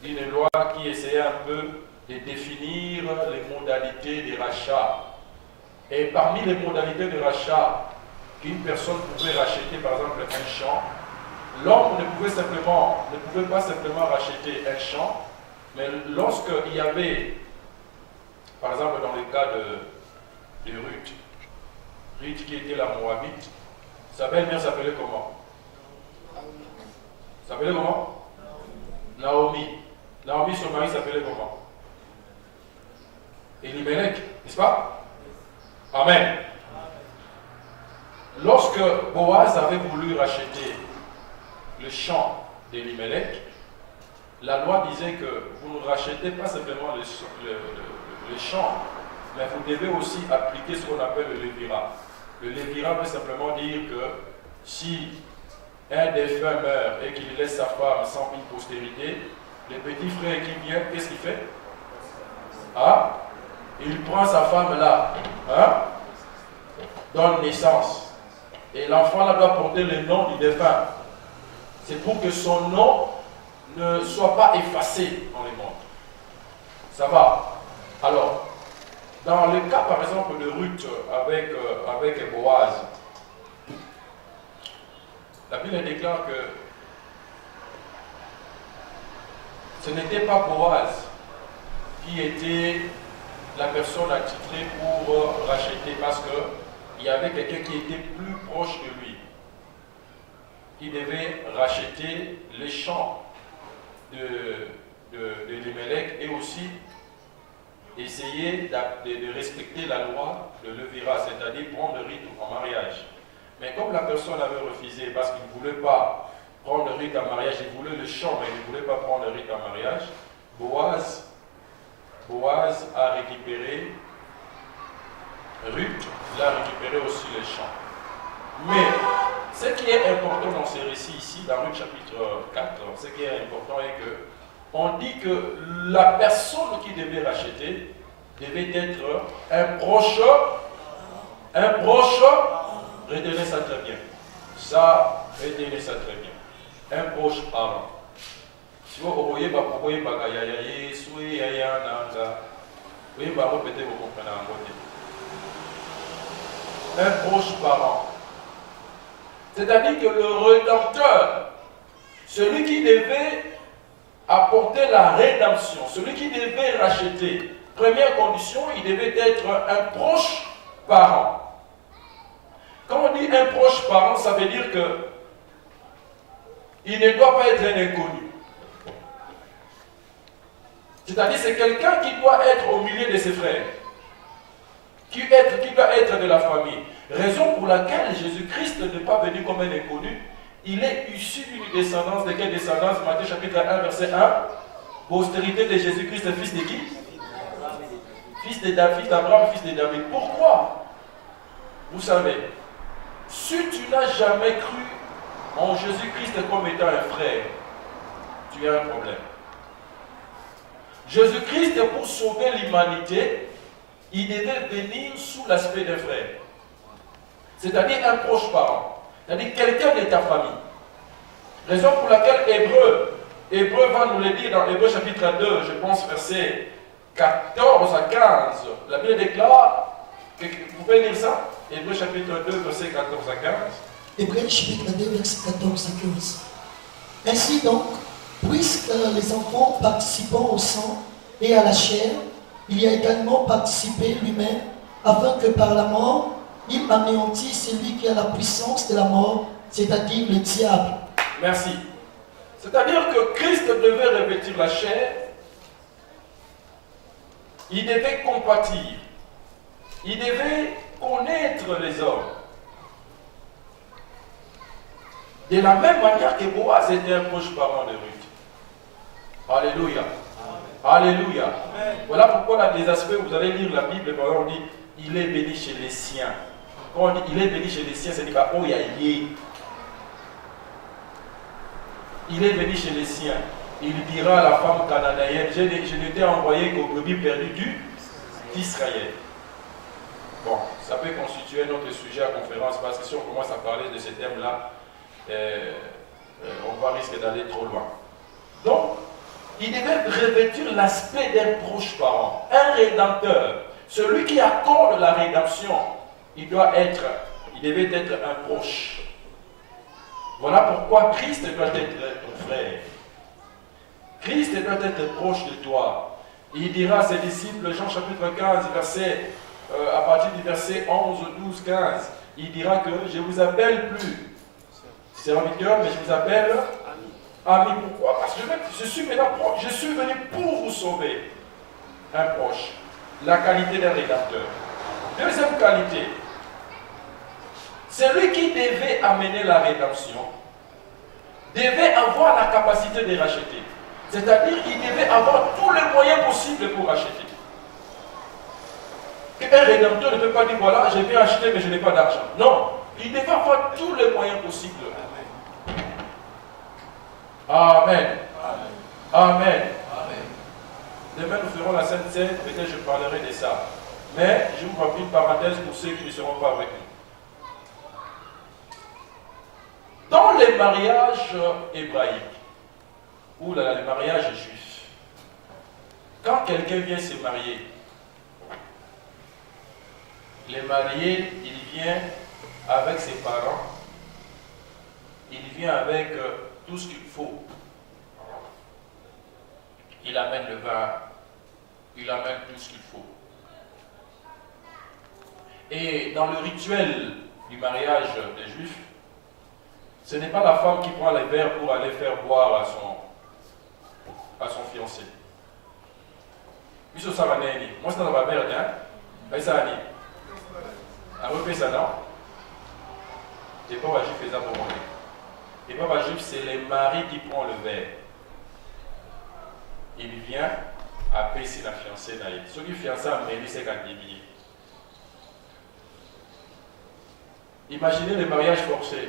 une loi qui essayait un peu de définir les modalités de rachat. Et parmi les modalités de rachat qu'une personne pouvait racheter, par exemple un champ, l'homme ne pouvait pas simplement racheter un champ, mais lorsqu'il y avait, par exemple dans le cas de Ruth qui était la Moabite, sa belle-mère s'appelait comment? S'appelait comment? Naomi. Naomi, son mari s'appelait comment? Elimelech, n'est-ce pas? Amen. Lorsque Boaz avait voulu racheter le champ d'Elimelech, la loi disait que vous ne rachetez pas simplement le champ, mais vous devez aussi appliquer ce qu'on appelle le lévira. Le lévira veut simplement dire que si un défunt meurt et qu'il laisse sa femme sans une postérité, le petit frère qui vient, qu'est-ce qu'il fait? Ah, il prend sa femme là, donne naissance. Et l'enfant là doit porter le nom du défunt. C'est pour que son nom ne soit pas effacé dans le monde. Ça va? Alors, dans le cas par exemple de Ruth avec Boaz, la Bible déclare que ce n'était pas Boaz qui était la personne attitrée pour racheter, parce qu'il y avait quelqu'un qui était plus proche de lui, qui devait racheter les champs de Elimelech et aussi essayer de respecter la loi de Lévira, c'est-à-dire prendre le rite en mariage. Mais comme la personne avait refusé parce qu'il ne voulait pas prendre le rite en mariage, il voulait le champ, mais il ne voulait pas prendre le rite en mariage, Boaz a récupéré, Ruth a récupéré aussi les champs. Mais ce qui est important dans ces récits ici, dans Ruth chapitre 4, ce qui est important est que on dit que la personne qui devait racheter devait être un proche, retenez ça très bien. Ça, retenez ça très bien. Un proche parent. Si vous voyez, vous comprenez un proche parent. C'est-à-dire que le Rédempteur, celui qui devait apporter la rédemption, celui qui devait racheter, première condition, il devait être un proche parent. Quand on dit un proche parent, ça veut dire que il ne doit pas être un inconnu. C'est-à-dire c'est quelqu'un qui doit être au milieu de ses frères, qui doit être de la famille. Raison pour laquelle Jésus-Christ n'est pas venu comme un inconnu. Il est issu d'une descendance. De quelle descendance? Matthieu chapitre 1, verset 1. Postérité de Jésus-Christ, fils de qui? Fils de David, fils d'Abraham, fils de David. Pourquoi? Vous savez, si tu n'as jamais cru en Jésus-Christ comme étant un frère, tu as un problème. Jésus-Christ, pour sauver l'humanité, il devait venir sous l'aspect d'un frère. C'est-à-dire un proche parent. C'est-à-dire quelqu'un de ta famille. Raison pour laquelle Hébreu va nous le dire dans Hébreu chapitre 2, je pense verset 14 à 15. La Bible déclare, vous pouvez lire ça? Hébreu chapitre 2, verset 14 à 15. Hébreu chapitre 2, verset 14 à 15. Ainsi donc, puisque les enfants participant au sang et à la chair, il y a également participé lui-même, afin que par la mort, il anéantisse celui qui a la puissance de la mort, c'est-à-dire le diable. Merci. C'est-à-dire que Christ devait revêtir la chair, il devait compatir, il devait connaître les hommes. De la même manière que Boaz était un proche parent de Ruth. Alléluia. Alléluia. Voilà pourquoi dans les aspects, vous allez lire la Bible, on dit il est béni chez les siens. Quand on dit il est béni chez les siens, c'est pas oh ya yé. Il est béni chez les siens. Il dira à la femme cananéenne, je n'étais envoyé qu'au brebis perdu d'Israël. Bon, ça peut constituer notre sujet à conférence parce que si on commence à parler de ces thèmes-là, on va risquer d'aller trop loin. Donc, il devait revêtir l'aspect d'un proche parent, un rédempteur. Celui qui accorde la rédemption, il devait être un proche. Voilà pourquoi Christ doit être ton frère. Christ doit être proche de toi. Il dira à ses disciples, Jean chapitre 15, à partir du verset 11, 12, 15, il dira que je ne vous appelle plus serviteur, mais je vous appelle ami. Pourquoi? Parce que je suis venu pour vous sauver. Un proche. La qualité d'un rédempteur. Deuxième qualité, celui qui devait amener la rédemption devait avoir la capacité de racheter. C'est-à-dire qu'il devait avoir tous les moyens possibles pour racheter. Un rédempteur ne peut pas dire voilà, je vais acheter mais je n'ai pas d'argent. Non, il devait avoir tous les moyens possibles. Amen. Amen. Demain nous ferons la Sainte Seine, peut-être je parlerai de ça. Mais je vous rappelle une parenthèse pour ceux qui ne seront pas avec nous. Dans les mariages hébraïques, ou les mariages juifs, quand quelqu'un vient se marier, le marié, il vient avec ses parents, il vient avec tout ce qu'il faut. Il amène le vin, il amène tout ce qu'il faut. Et dans le rituel du mariage des Juifs, ce n'est pas la femme qui prend les verres pour aller faire boire à son fiancé. Moi, c'est dans ma mère, hein? Ça dit. Un repas, ça non? Et pas juif, c'est ça pour moi. Et pas juif, c'est le mari qui prend le verre. Il vient appeler la fiancée d'ailleurs. Ceux qui fiancés à Mélie, c'est quand il vient. Imaginez le mariage forcé.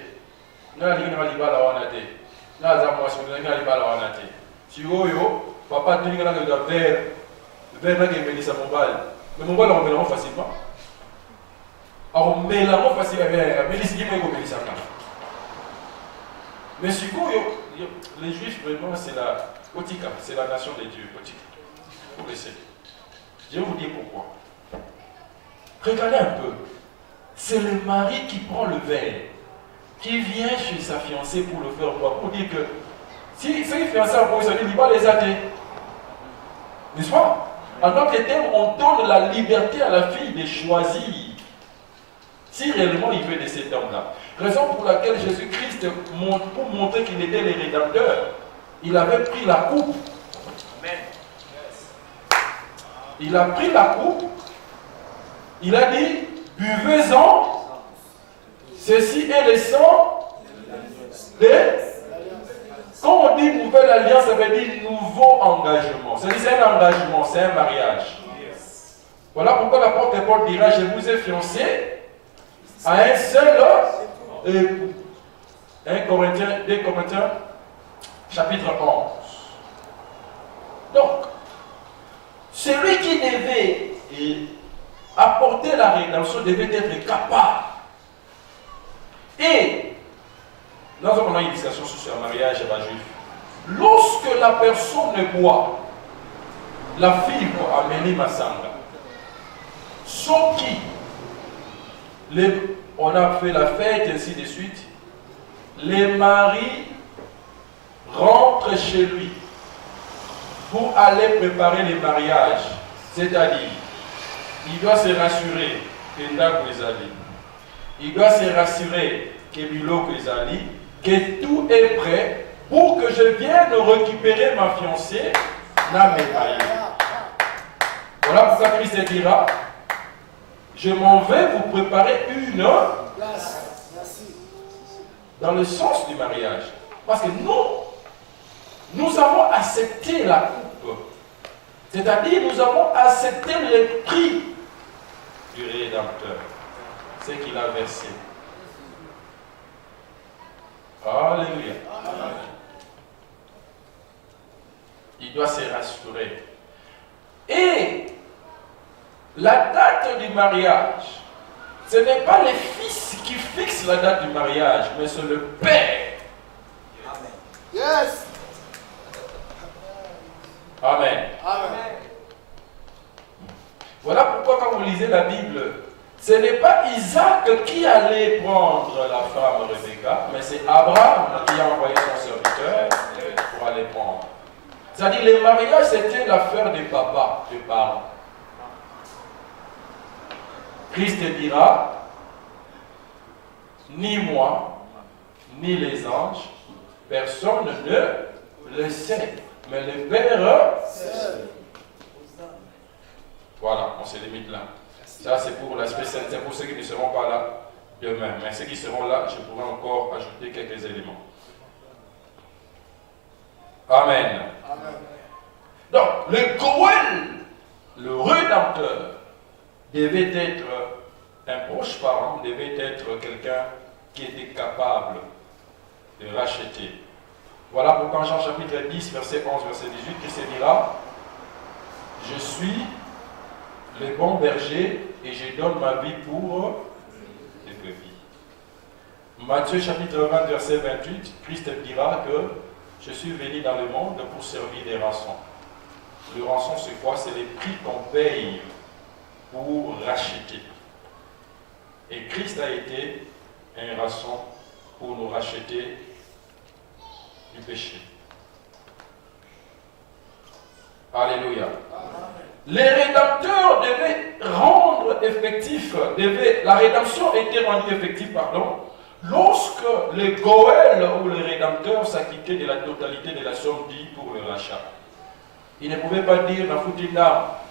Nous avons dit que nous avons dit que papa a dit que nous avons dit verre là qui est sa mobile. Mais mon gars, on remet facilement. Alors, on met la facilement. Mais sur quoi, les Juifs, vraiment, c'est la Kotika, c'est la nation des dieux. Vous laissez. Je vais vous dire pourquoi. Regardez un peu. C'est le mari qui prend le verre, qui vient chez sa fiancée pour le faire boire, pour dire que si c'est fiancé pour ça, il va les athées. N'est-ce pas? En tant que tel, on donne la liberté à la fille de choisir si réellement il veut de cet homme-là. Raison pour laquelle Jésus-Christ, pour montrer qu'il était le rédempteur, il avait pris la coupe. Amen. Il a pris la coupe. Il a dit, buvez-en. Ceci est le sang de... Quand on dit nouvelle alliance, ça veut dire nouveau engagement. C'est un engagement, c'est un mariage. Voilà pourquoi l'apôtre Paul dira, je vous ai fiancé à un seul époux. 2 Corinthiens, chapitre 11. Donc, celui qui devait apporter la rédemption devait être capable. Et, nous avons une discussion sur le mariage et la juif. Lorsque la personne boit, la fille pour amener Massanga, sauf qui, on a fait la fête, ainsi de suite, les maris rentrent chez lui pour aller préparer les mariages. C'est-à-dire, il doit se rassurer que Ndakouizali, il doit se rassurer que Bilokouizali, que tout est prêt pour que je vienne récupérer ma fiancée, la médaille. Voilà pourquoi Christ dira, je m'en vais vous préparer une place. Dans le sens du mariage. Parce que nous avons accepté la coupe. C'est-à-dire, nous avons accepté le prix du Rédempteur. Ce qu'il a versé. Alléluia. Il doit se rassurer. Et la date du mariage, ce n'est pas les fils qui fixent la date du mariage, mais c'est le père. Amen. Yes. Amen. Amen. Voilà pourquoi quand vous lisez la Bible, ce n'est pas Isaac qui allait prendre la femme Rebecca, mais c'est Abraham qui a envoyé son serviteur pour aller prendre. C'est-à-dire le mariage, c'était l'affaire des papas, des parents. Christ dira, ni moi, ni les anges, personne ne le sait, mais le Père sait. Voilà, on se limite là. Ça, c'est pour l'aspect saint, c'est pour ceux qui ne seront pas là demain. Mais ceux qui seront là, je pourrais encore ajouter quelques éléments. Amen. Amen. Donc, le Goël, le Rédempteur, devait être un proche parent, devait être quelqu'un qui était capable de racheter. Voilà pourquoi en Jean chapitre 10, verset 11, verset 18, Christ dira, je suis le bon berger et je donne ma vie pour les brebis. Matthieu chapitre 20, verset 28, Christ dira que je suis venu dans le monde pour servir des rançons. Le rançon, c'est quoi? C'est les prix qu'on paye pour racheter. Et Christ a été un rançon pour nous racheter du péché. Alléluia. Les rédempteurs devaient rendre effectif, la rédemption était rendue effective, lorsque le Goël ou le rédempteur s'acquittait de la totalité de la somme due pour le rachat. Il ne pouvait pas dire dans Foutinda,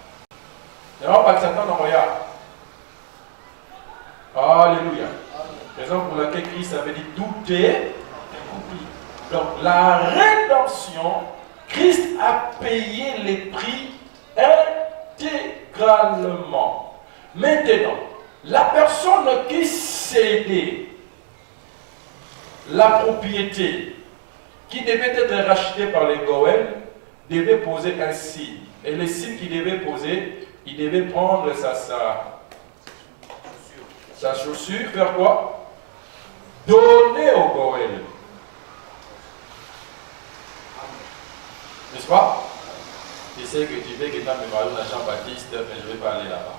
non, pas que Satan n'envoya. Alléluia. Raison pour laquelle Christ avait dit tout est accompli. Donc la rédemption, Christ a payé les prix intégralement. Maintenant, la personne qui cédait la propriété qui devait être rachetée par les Goël devait poser un signe. Et le signe qu'il devait poser, il devait prendre sa chaussure, faire quoi? Donner au Goël. N'est-ce pas? Je sais que tu veux que tu me parles à Jean-Baptiste, mais je ne vais pas aller là-bas.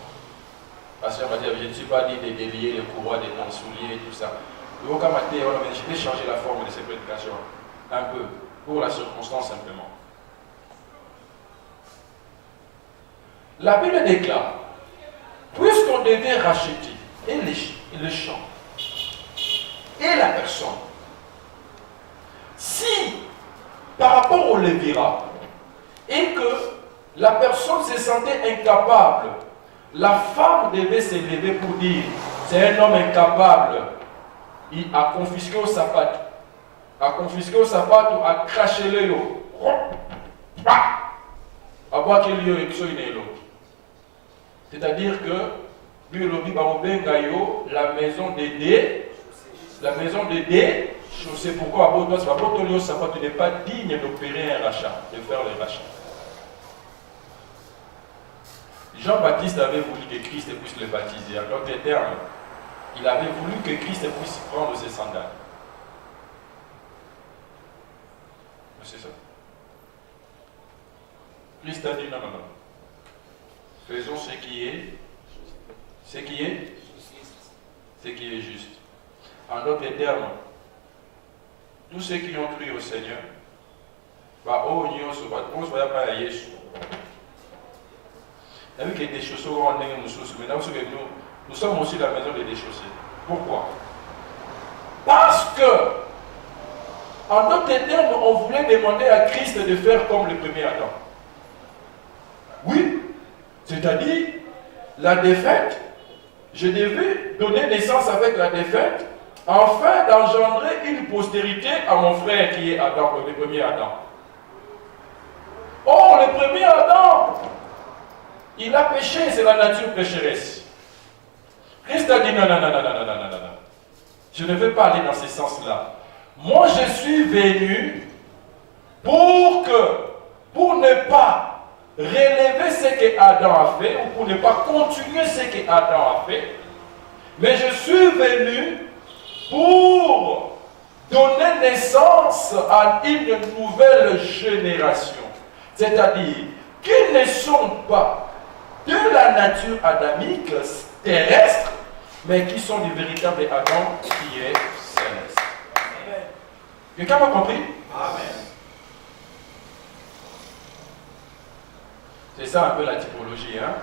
Parce que je ne suis pas dit de délier les courroies de ton soulier et tout ça. Je vais changer la forme de ces prédications un peu, pour la circonstance simplement. La Bible déclare, puisqu'on devait racheter et le champ et la personne, si par rapport au lévira, et que la personne se sentait incapable, la femme devait se lever pour dire, c'est un homme incapable, il a confisqué au sapato, a craché le yo, a voir qu'il y a une. C'est-à-dire que lui, la maison de déchaussée. Pourquoi? Tu n'es pas digne d'opérer un rachat, de faire le rachat. Jean-Baptiste avait voulu que Christ puisse le baptiser. En d'autres termes, il avait voulu que Christ puisse prendre ses sandales. C'est ça. Christ a dit non. Faisons ce qui est juste. En d'autres termes, tous ceux qui ont cru au Seigneur, on ne va pas à Jésus. Avec les déchaussés, nous sommes aussi la maison des déchaussés. Pourquoi? Parce que, en d'autres termes, on voulait demander à Christ de faire comme le premier Adam. Oui, c'est-à-dire, la défaite, je devais donner naissance avec la défaite, afin d'engendrer une postérité à mon frère qui est Adam, le premier Adam. Or, le premier Adam, il a péché, c'est la nature pécheresse. Christ a dit non. Je ne veux pas aller dans ce sens-là. Moi, je suis venu pour ne pas relever ce que Adam a fait, ou pour ne pas continuer ce que Adam a fait, mais je suis venu pour donner naissance à une nouvelle génération. C'est-à-dire qu'ils ne sont pas de la nature adamique terrestre, mais qui sont du véritable Adam qui est céleste. Quelqu'un m'a compris? Amen. C'est ça un peu la typologie. Hein?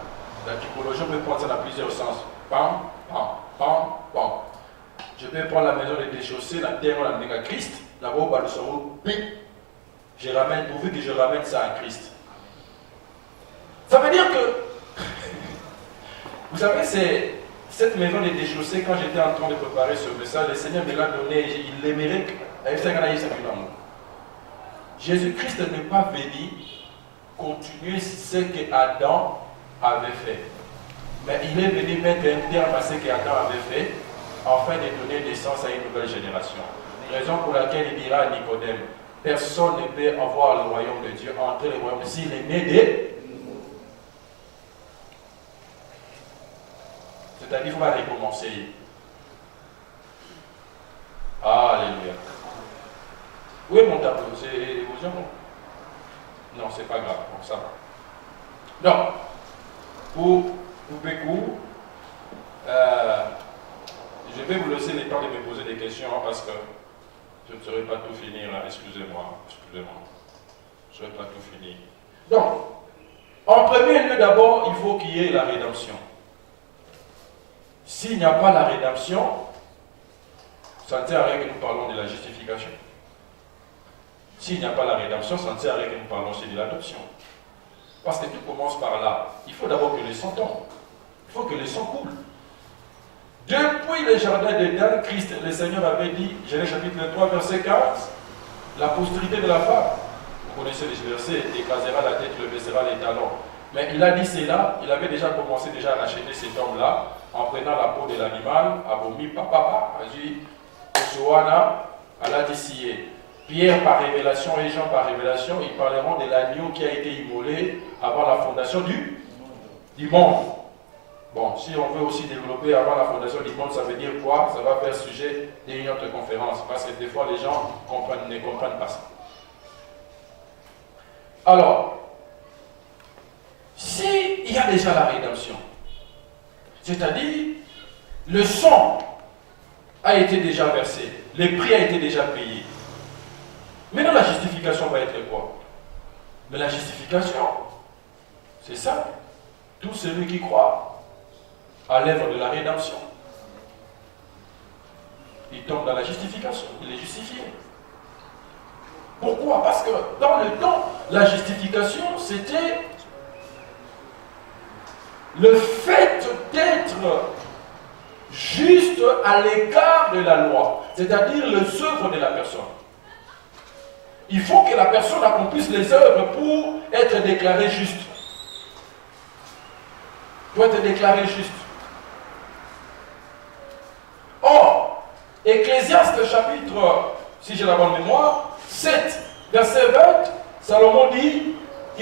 La typologie, on peut prendre ça dans plusieurs sens. Pam. Je peux prendre la maison des déchaussés, la terre, la maison à Christ, là-bas, le cerveau, je ramène, pourvu que je ramène ça à Christ. Ça veut dire que, vous savez, c'est cette maison des déchaussés, quand j'étais en train de préparer ce message, le Seigneur me l'a donné, il l'aimerait avec Jésus-Christ n'est pas venu continuer ce que Adam avait fait. Mais il est venu mettre un terme à ce qu'Adam avait fait, afin de donner naissance à une nouvelle génération. Raison pour laquelle il dira à Nicodème, personne ne peut avoir le royaume de Dieu, entrer le royaume s'il est né de... C'est-à-dire qu'il faut recommencer. Alléluia. Où est mon tableau? C'est l'évolution? Non, c'est pas grave, bon, ça va. Donc, pour couper court, je vais vous laisser le temps de me poser des questions parce que je ne saurais pas tout finir là, excusez-moi. Je ne saurais pas tout finir. Donc, en premier lieu d'abord, il faut qu'il y ait la rédemption. S'il n'y a pas la rédemption, ça ne sert à rien que nous parlons de la justification. S'il n'y a pas la rédemption, ça ne sert à rien que nous parlons aussi de l'adoption. Parce que tout commence par là. Il faut d'abord que le sang tombe. Il faut que le sang coule. Depuis le jardin d'Éden, Christ, le Seigneur avait dit, Genèse chapitre 3, verset 15, la postérité de la femme, vous connaissez les versets, écrasera la tête, le baissera les talons. Mais il a dit cela, il avait déjà commencé à racheter cet homme-là, en prenant la peau de l'animal, a vomi, papa, a dit, Osoana, à la dissillé. Pierre par révélation et Jean par révélation, ils parleront de l'agneau qui a été immolé avant la fondation du... du monde. Bon, si on veut aussi développer avant la fondation du monde, ça veut dire quoi? Ça va faire sujet d'une autre conférence, parce que des fois les gens ne comprennent pas ça. Alors, s'il y a déjà la rédemption, c'est-à-dire le sang a été déjà versé, le prix a été déjà payé. Maintenant, la justification va être quoi? Mais la justification, c'est ça. Tout celui qui croit à l'œuvre de la rédemption, il tombe dans la justification, il est justifié. Pourquoi? Parce que dans le temps, la justification, c'était le fait d'être juste à l'égard de la loi, c'est-à-dire les œuvres de la personne. Il faut que la personne accomplisse les œuvres pour être déclarée juste. Pour être déclarée juste. Or, Ecclésiaste chapitre, si j'ai la bonne mémoire, 7, verset 20, Salomon dit,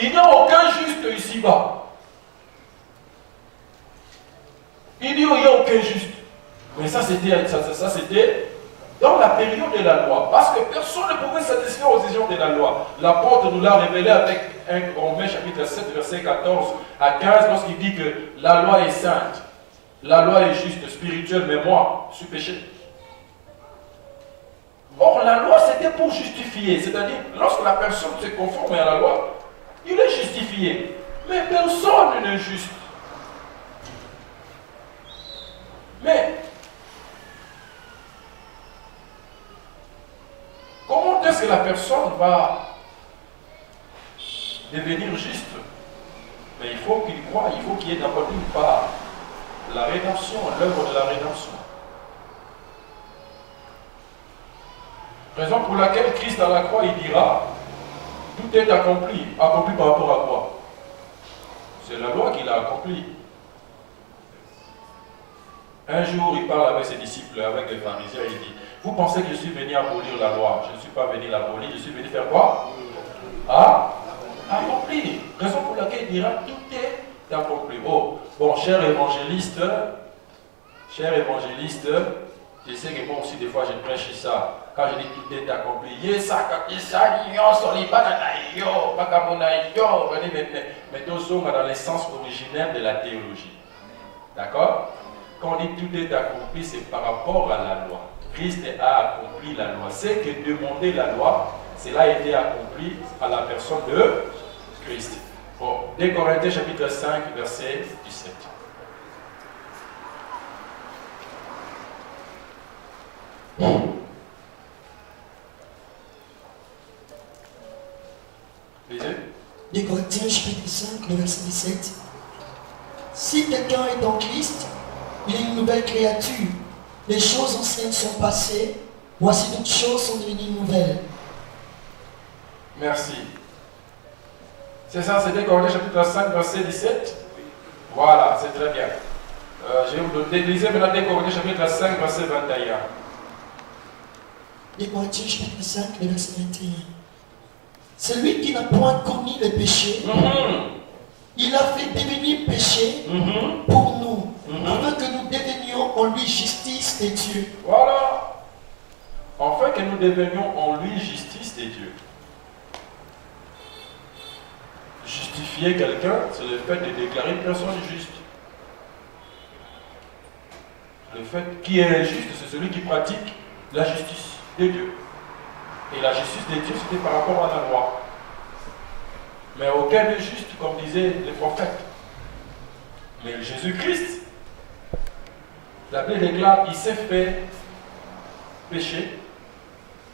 il n'y a aucun juste ici-bas. Il dit, il n'y a aucun juste. Mais ça c'était dans la période de la loi. Parce que personne ne pouvait satisfaire aux exigences de la loi. L'apôtre nous l'a révélé avec 1 Romains chapitre 7, verset 14 à 15, lorsqu'il dit que la loi est sainte. La loi est juste, spirituelle, mais moi, je suis péché. Or, la loi, c'était pour justifier. C'est-à-dire, lorsque la personne se conforme à la loi, il est justifié. Mais personne n'est juste. Mais, comment est-ce que la personne va devenir juste? Mais il faut qu'il croie, il faut qu'il y ait d'abord d'une part la rédemption, l'œuvre de la rédemption. Raison pour laquelle Christ à la croix, il dira, tout est accompli. Accompli par rapport à quoi? C'est la loi qu'il a accomplie. Un jour, il parle avec ses disciples, avec les pharisiens, il dit, vous pensez que je suis venu abolir la loi? Je ne suis pas venu l'abolir, je suis venu faire quoi? Accomplir. Raison pour laquelle il dira, tout est accompli. Oh, bon, cher évangéliste, je sais que moi aussi, des fois, je prêche ça. Quand je dis tout est accompli, mais tout ça dans l'essence originelle de la théologie. D'accord? Quand on dit tout est accompli, c'est par rapport à la loi. Christ a accompli la loi. C'est que demander la loi, cela a été accompli à la personne de Christ. Bon, 2 Corinthiens chapitre 5, verset 17. Lisez. 2 Corinthiens chapitre 5, le verset 17. Si quelqu'un est en Christ, il est une nouvelle créature. Les choses anciennes sont passées, voici toutes choses sont devenues nouvelles. Merci. C'est ça, c'est 2 Corinthiens chapitre 5, verset 17. Voilà, c'est très bien. Je vais vous donner, lisez maintenant 2 Corinthiens chapitre 5, verset 21. 2 Corinthiens chapitre 5, le verset 21. Celui qui n'a point commis le péché, il a fait devenir péché pour nous, afin que nous devenions en lui justice de Dieu. Voilà. Afin que nous devenions en lui justice de Dieu. Justifier quelqu'un, c'est le fait de déclarer une personne juste. Le fait qui est injuste, c'est celui qui pratique la justice de Dieu. Et la justice de Dieu, c'était par rapport à la loi. Mais aucun n'est juste, comme disaient les prophètes. Mais Jésus-Christ, la Bible déclare, il s'est fait péché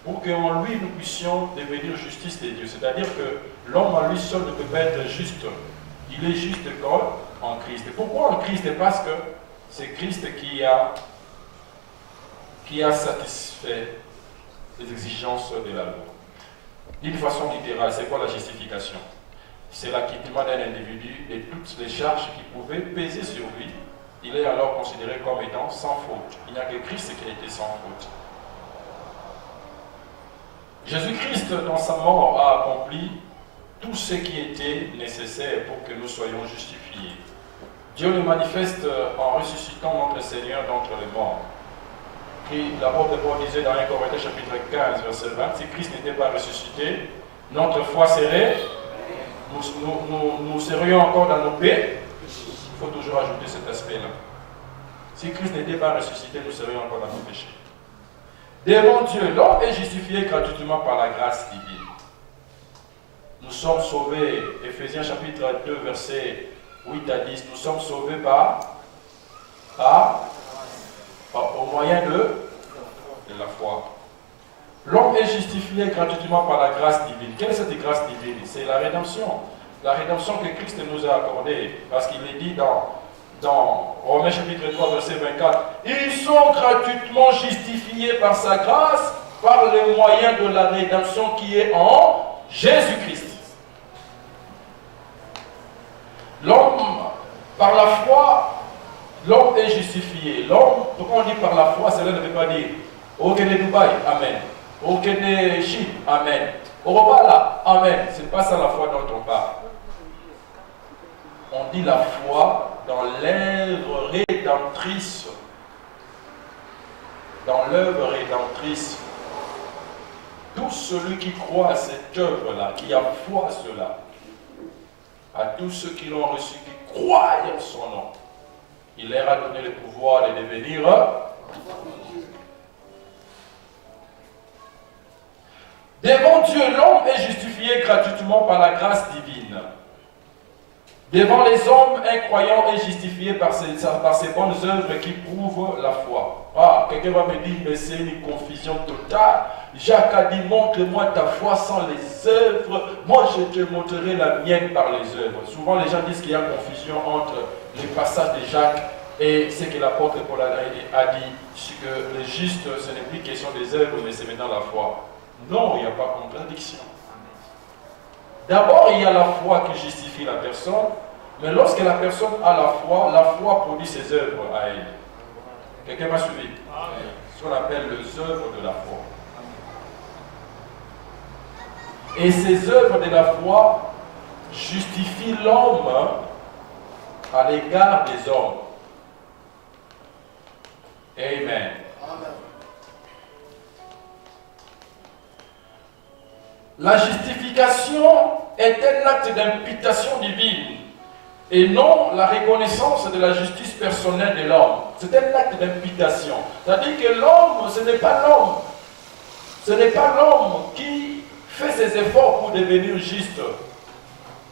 pour qu'en lui nous puissions devenir justice de Dieu. C'est-à-dire que l'homme en lui seul ne peut pas être juste. Il est juste comme en Christ. Et pourquoi en Christ? Parce que c'est Christ qui a satisfait les exigences de la loi. D'une façon littérale, c'est quoi la justification? C'est l'acquittement d'un individu de toutes les charges qui pouvaient peser sur lui. Il est alors considéré comme étant sans faute. Il n'y a que Christ qui a été sans faute. Jésus-Christ, dans sa mort, a accompli tout ce qui était nécessaire pour que nous soyons justifiés. Dieu le manifeste en ressuscitant notre Seigneur d'entre les morts. Et l'apôtre Paul disait dans 1 Corinthiens chapitre 15, verset 20, si Christ n'était pas ressuscité, notre foi serait, nous serions encore dans nos paix. Il faut toujours ajouter cet aspect-là. Si Christ n'était pas ressuscité, nous serions encore dans nos péchés. Devant Dieu, l'homme est justifié gratuitement par la grâce divine. Nous sommes sauvés, Éphésiens chapitre 2, verset 8 à 10, nous sommes sauvés au moyen de la foi. L'homme est justifié gratuitement par la grâce divine. Quelle est cette grâce divine? C'est la rédemption. La rédemption que Christ nous a accordée. Parce qu'il est dit dans Romains chapitre 3, verset 24, ils sont gratuitement justifiés par sa grâce, par le moyen de la rédemption qui est en Jésus-Christ. L'homme, par la foi, l'homme est justifié. L'homme, pourquoi on dit par la foi, cela ne veut pas dire au Kenya Dubaï, Amen. Au Kenya Chine, Amen. Au Robala, Amen. Ce n'est pas ça la foi dont on parle. On dit la foi dans l'œuvre rédemptrice. Dans l'œuvre rédemptrice. Tout celui qui croit à cette œuvre-là, qui a foi à cela, à tous ceux qui l'ont reçu, qui croient en son nom, il leur a donné le pouvoir de devenir. Devant Dieu, l'homme est justifié gratuitement par la grâce divine. Devant les hommes, un croyant est justifié par ses bonnes œuvres qui prouvent la foi. Ah, quelqu'un va me dire, mais c'est une confusion totale. Jacques a dit, montre-moi ta foi sans les œuvres. Moi, je te montrerai la mienne par les œuvres. Souvent, les gens disent qu'il y a confusion entre les passages de Jacques et ce que l'apôtre Paul a dit, que le juste, ce n'est plus question des œuvres, mais c'est maintenant la foi. Non, il n'y a pas de contradiction. D'abord, il y a la foi qui justifie la personne, mais lorsque la personne a la foi produit ses œuvres à elle. Quelqu'un m'a suivi? Ce qu'on appelle les œuvres de la foi. Et ces œuvres de la foi justifient l'homme à l'égard des hommes. Amen. La justification est un acte d'imputation divine et non la reconnaissance de la justice personnelle de l'homme. C'est un acte d'imputation. C'est-à-dire que l'homme, ce n'est pas l'homme. Ce n'est pas l'homme qui fait ses efforts pour devenir juste.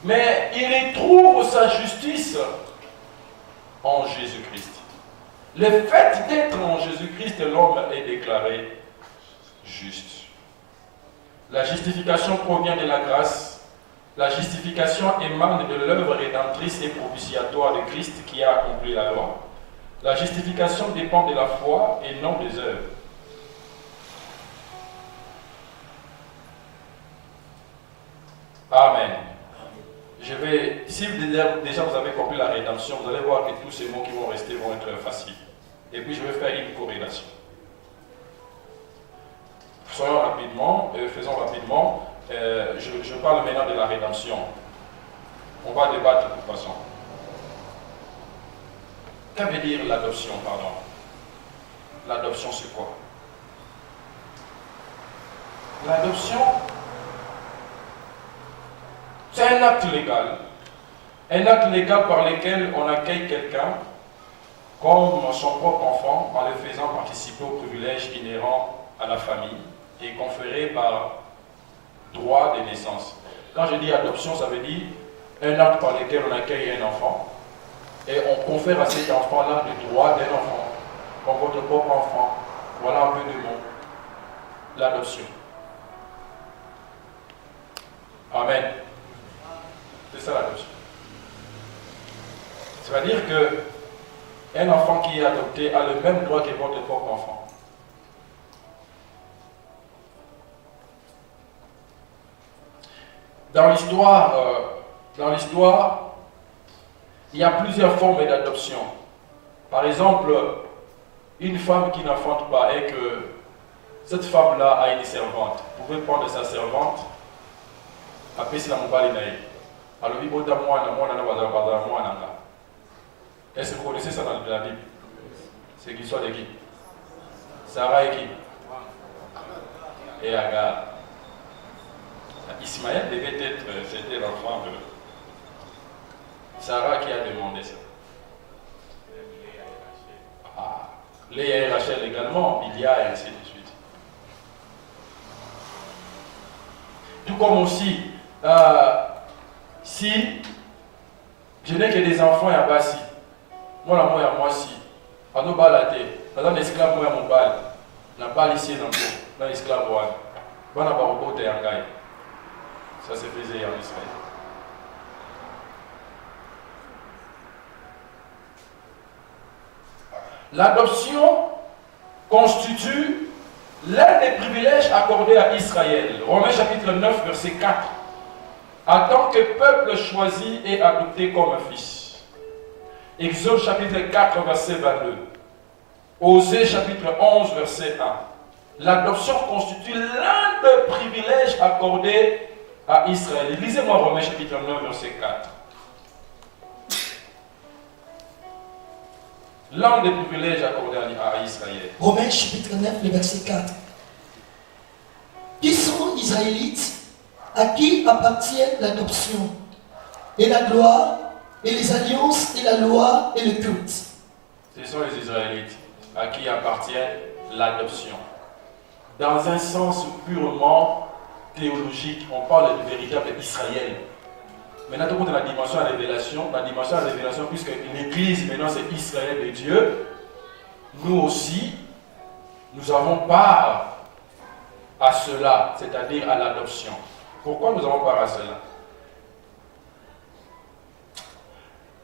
Mais il y trouve sa justice en Jésus-Christ. Le fait d'être en Jésus-Christ, l'homme est déclaré juste. La justification provient de la grâce. La justification émane de l'œuvre rédemptrice et propitiatoire de Christ qui a accompli la loi. La justification dépend de la foi et non des œuvres. Amen. Si déjà vous avez compris la rédemption, vous allez voir que tous ces mots qui vont rester vont être faciles. Et puis je vais faire une corrélation. Faisons rapidement. Je parle maintenant de la rédemption. On va débattre de toute façon. Que veut dire l'adoption, pardon? L'adoption, c'est quoi? L'adoption, c'est un acte légal. Un acte légal par lequel on accueille quelqu'un comme son propre enfant en le faisant participer aux privilèges inhérents à la famille et conférés par droit de naissance. Quand je dis adoption, ça veut dire un acte par lequel on accueille un enfant et on confère à cet enfant-là le droit d'un enfant, comme votre propre enfant. Voilà un peu de mots. L'adoption. Amen. C'est ça l'adoption. C'est-à-dire qu'un enfant qui est adopté a le même droit que votre propre enfant. Dans l'histoire, il y a plusieurs formes d'adoption. Par exemple, une femme qui n'enfante pas et que cette femme-là a une servante. Vous pouvez prendre sa servante, appeler la mobile naïe. Alors, il faut Est-ce que vous connaissez ça dans la Bible? C'est l'histoire de qui? Sarah et qui? Et Agar. Ismaël devait être, c'était l'enfant de Sarah qui a demandé ça. Léa et Rachel également, Bilia et ainsi de suite. Tout comme aussi, si je n'ai que des enfants et Abassi, moi la moi si, à nos balades, dans un esclave moi mon bal, la balle ici dans l'esclave moi, on a pas beaucoup de yangai. Ça se faisait en Israël. L'adoption constitue l'un des privilèges accordés à Israël. Romains chapitre 9, verset 4. En tant que peuple choisi et adopté comme un fils. Exode chapitre 4, verset 22. Osée chapitre 11, verset 1. L'adoption constitue l'un des privilèges accordés à Israël. Lisez-moi Romains chapitre 9, verset 4. L'un des privilèges accordés à Israël. Romains chapitre 9, le verset 4. Qui sont les Israélites à qui appartiennent l'adoption et la gloire et les alliances et la loi et le culte? Ce sont les Israélites à qui appartiennent l'adoption. Dans un sens purement théologique, on parle du véritable Israël. Maintenant, tout le monde dans la dimension de la révélation, puisque l'Église, maintenant, c'est Israël de Dieu, nous aussi, nous avons part à cela, c'est-à-dire à l'adoption. Pourquoi nous avons part à cela?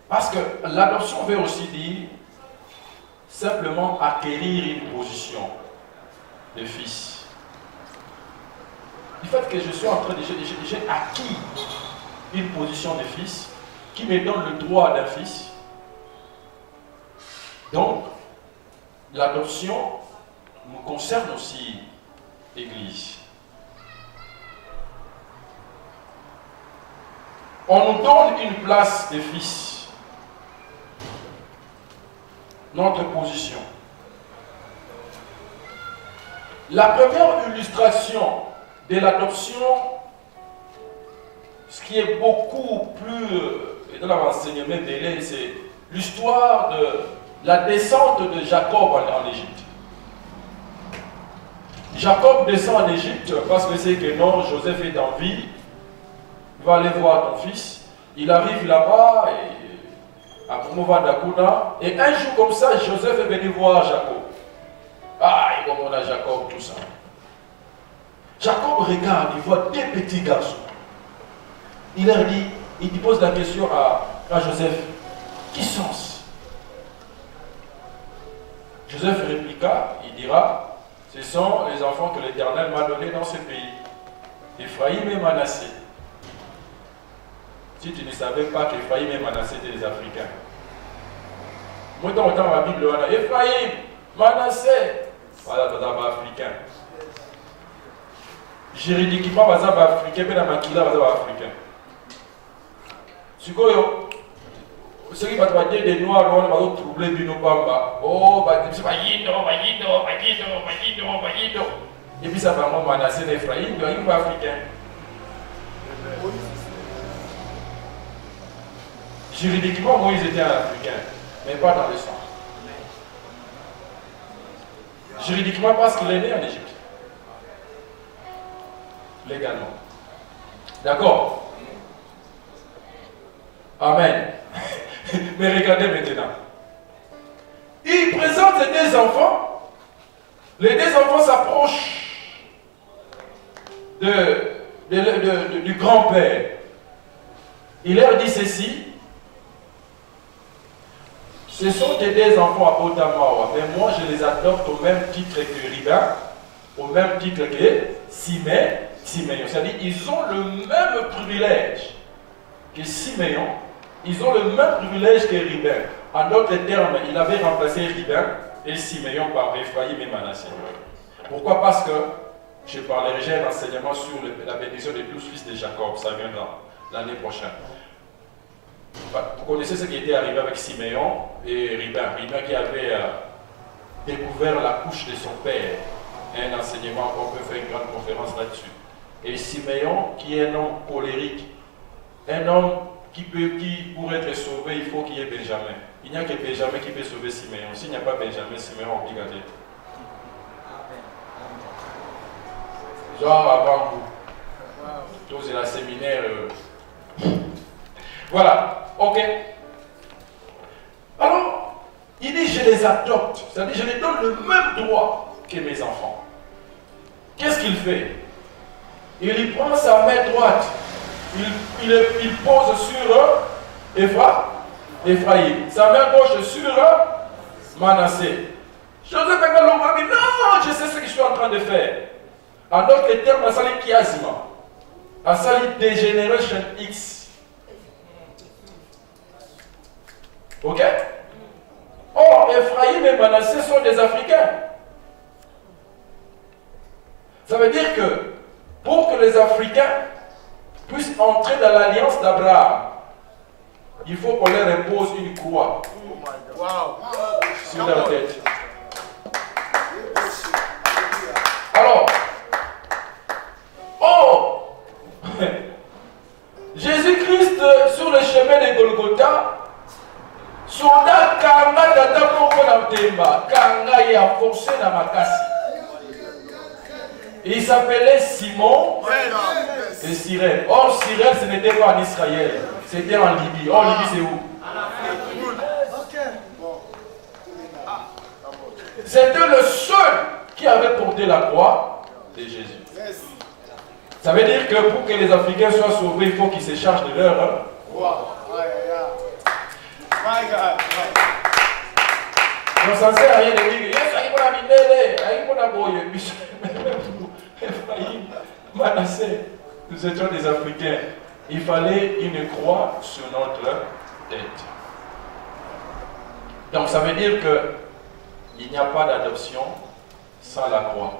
Parce que l'adoption veut aussi dire simplement acquérir une position de fils. Du fait que je suis en train de... J'ai acquis une position de fils qui me donne le droit d'un fils. Donc, l'adoption nous concerne aussi l'Église. On nous donne une place de fils. Notre position. La première illustration de l'adoption, ce qui est beaucoup plus dans l'enseignement délai, c'est l'histoire de la descente de Jacob en Égypte. Jacob descend en Égypte parce que c'est que non, Joseph est en vie. Il va aller voir ton fils. Il arrive là-bas à promouvoir Dakuna. Et un jour comme ça, Joseph est venu voir Jacob. Ah, il voit mon Jacob, tout ça. Jacob regarde, il voit deux petits garçons. Il leur dit, il pose la question à Joseph, qui sont-ce? Joseph répliqua, il dira, ce sont les enfants que l'Éternel m'a donnés dans ce pays, Ephraïm et Manassé. Si tu ne savais pas qu'Ephraïm et Manassé étaient des Africains. Moi, dans la Bible, on a Ephraïm, Manassé, voilà, c'est un africain. Juridiquement, c'est un africain, mais dans ma kila, c'est un africain. Sikoyo, ceux qui vont dire des noirs, on va troubler Bino Bamba. Oh, c'est pas yido. Et puis ça va vraiment Manassé d'Ephraïm, il est pas africain. Juridiquement, Moïse était un africain, mais pas dans le sang. Juridiquement, parce qu'il est né en Égypte. Légalement. D'accord? Amen. Mais regardez maintenant. Il présente les deux enfants. Les deux enfants s'approchent du grand-père. Il leur dit ceci. Ce sont des deux enfants à Otamawa, mais moi je les adopte au même titre que Riba, au même titre que Siméon. C'est-à-dire ils ont le même privilège que Siméon, ils ont le même privilège que Ribin. En d'autres termes, il avait remplacé Ribin et Siméon par Ephraïm et Manassé. Pourquoi? Parce que je parlerai, j'ai un enseignement sur la bénédiction des 12 fils de Jacob, ça viendra l'année prochaine. Vous connaissez ce qui était arrivé avec Siméon? et Ribin qui avait découvert la couche de son père. Un enseignement, on peut faire une grande conférence là-dessus. Et Siméon, qui est un homme colérique, un homme qui pour être sauvé, il faut qu'il y ait Benjamin. Il n'y a que Benjamin qui peut sauver Siméon. S'il n'y a pas Benjamin, Siméon oublie garder. Genre avant vous. Tous c'est la séminaire. Voilà, ok. Alors, il dit je les adopte, c'est-à-dire je les donne le même droit que mes enfants. Qu'est-ce qu'il fait? Il prend sa main droite, il pose sur Ephraïm, sa main gauche sur Manassé. Je ne sais pas non, je sais ce que je suis en train de faire. En d'autres termes, à Sali Kiasima, à Sali Degeneration X. Ok? Or, Ephraïm et Manassé sont des Africains. Ça veut dire que pour que les Africains puissent entrer dans l'alliance d'Abraham, il faut qu'on leur impose une croix sur leur tête. Alors, Jésus-Christ sur le chemin de Golgotha, soldat Kanga Tata Moko Namtemba, Kanga y a forcé dans ma casse. Il s'appelait Simon et Cyrène. Or, Cyrène, ce n'était pas en Israël, c'était en Libye. Or, Libye, c'est où? C'était le seul qui avait porté la croix de Jésus. Ça veut dire que pour que les Africains soient sauvés, il faut qu'ils se chargent de leur croix. Donc ça ne sert à rien de dire Manassé, nous étions des Africains. Il fallait une croix sur notre tête. Donc ça veut dire qu'il n'y a pas d'adoption sans la croix.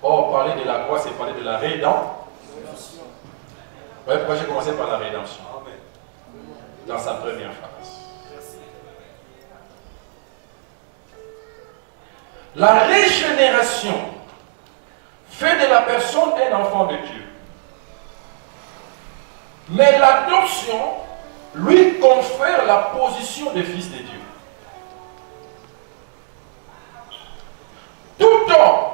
Or, parler de la croix, c'est parler de la rédemption. Ouais, pourquoi j'ai commencé par la rédemption? Dans sa première phrase. La régénération fait de la personne un enfant de Dieu. Mais l'adoption lui confère la position de fils de Dieu. Tout homme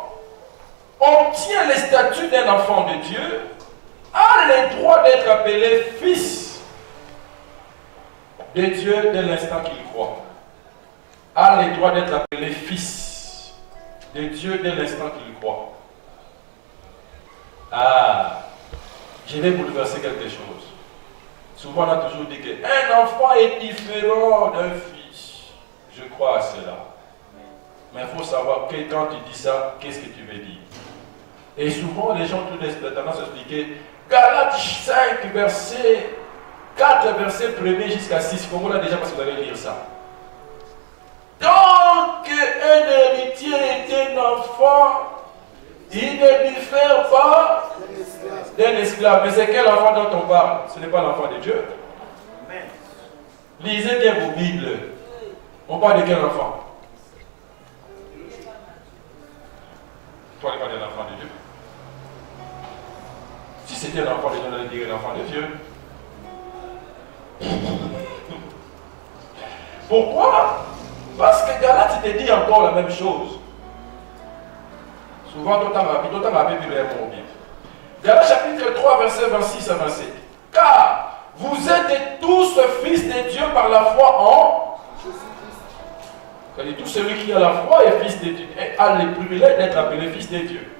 obtient le statut d'un enfant de Dieu, a le droit d'être appelé fils de Dieu dès l'instant qu'il croit. A le droit d'être appelé fils de Dieu dès l'instant qu'il croit. Ah, je vais bouleverser quelque chose. Souvent on a toujours dit qu'un enfant est différent d'un fils. Je crois à cela. Mais il faut savoir que quand tu dis ça, qu'est-ce que tu veux dire? Et souvent les gens ont tendance à expliquer Galates 5, verset 4, verset 1er jusqu'à 6. Comment là déjà parce que vous allez lire ça? Donc un héritier est un enfant, il ne diffère pas d'un esclave. Mais c'est quel enfant dont on parle? Ce n'est pas l'enfant de Dieu. Lisez bien vos Bibles. On parle de quel enfant? Toi, tu parles d'un enfant de Dieu. Si c'était un enfant de Dieu, on allait dire l'enfant de Dieu. Pourquoi? Parce que Galates te dit encore la même chose. Souvent, d'autres m'appellent Bible est bien. Galates chapitre 3, verset 26 à 27. Car vous êtes tous fils de Dieu par la foi en Jésus. C'est-à-dire tout celui qui a la foi est fils de Dieu, et a le privilège d'être appelé fils de Dieu.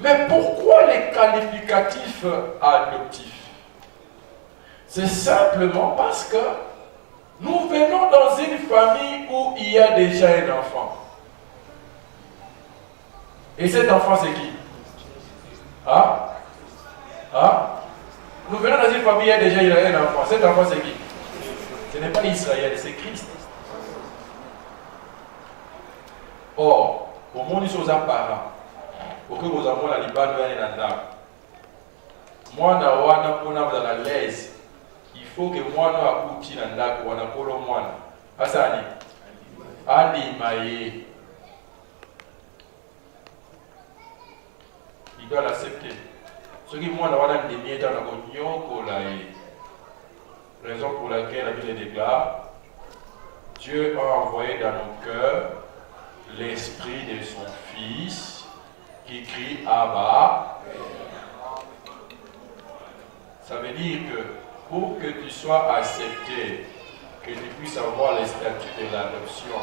Mais pourquoi les qualificatifs adoptifs? C'est simplement parce que nous venons dans une famille où il y a déjà un enfant. Et cet enfant, c'est qui? Nous venons dans une famille où il y a déjà un enfant. Cet enfant, c'est qui? Ce n'est pas Israël, c'est Christ. Or, au monde, ils sont parents. Pour que vous ayez la Liban, moi, na wana pour la l'aise. Il faut que moi na akuti na ndako wana kolo mwana asani alimaye. Il doit l'accepter. Ce qui moi wana ndemie dans la konyokola ye. Raison pour laquelle la Bible déclare Dieu a envoyé dans nos cœurs l'esprit de son Fils qui crie Abba. Ça veut dire que pour que tu sois accepté, que tu puisses avoir les statuts de l'adoption,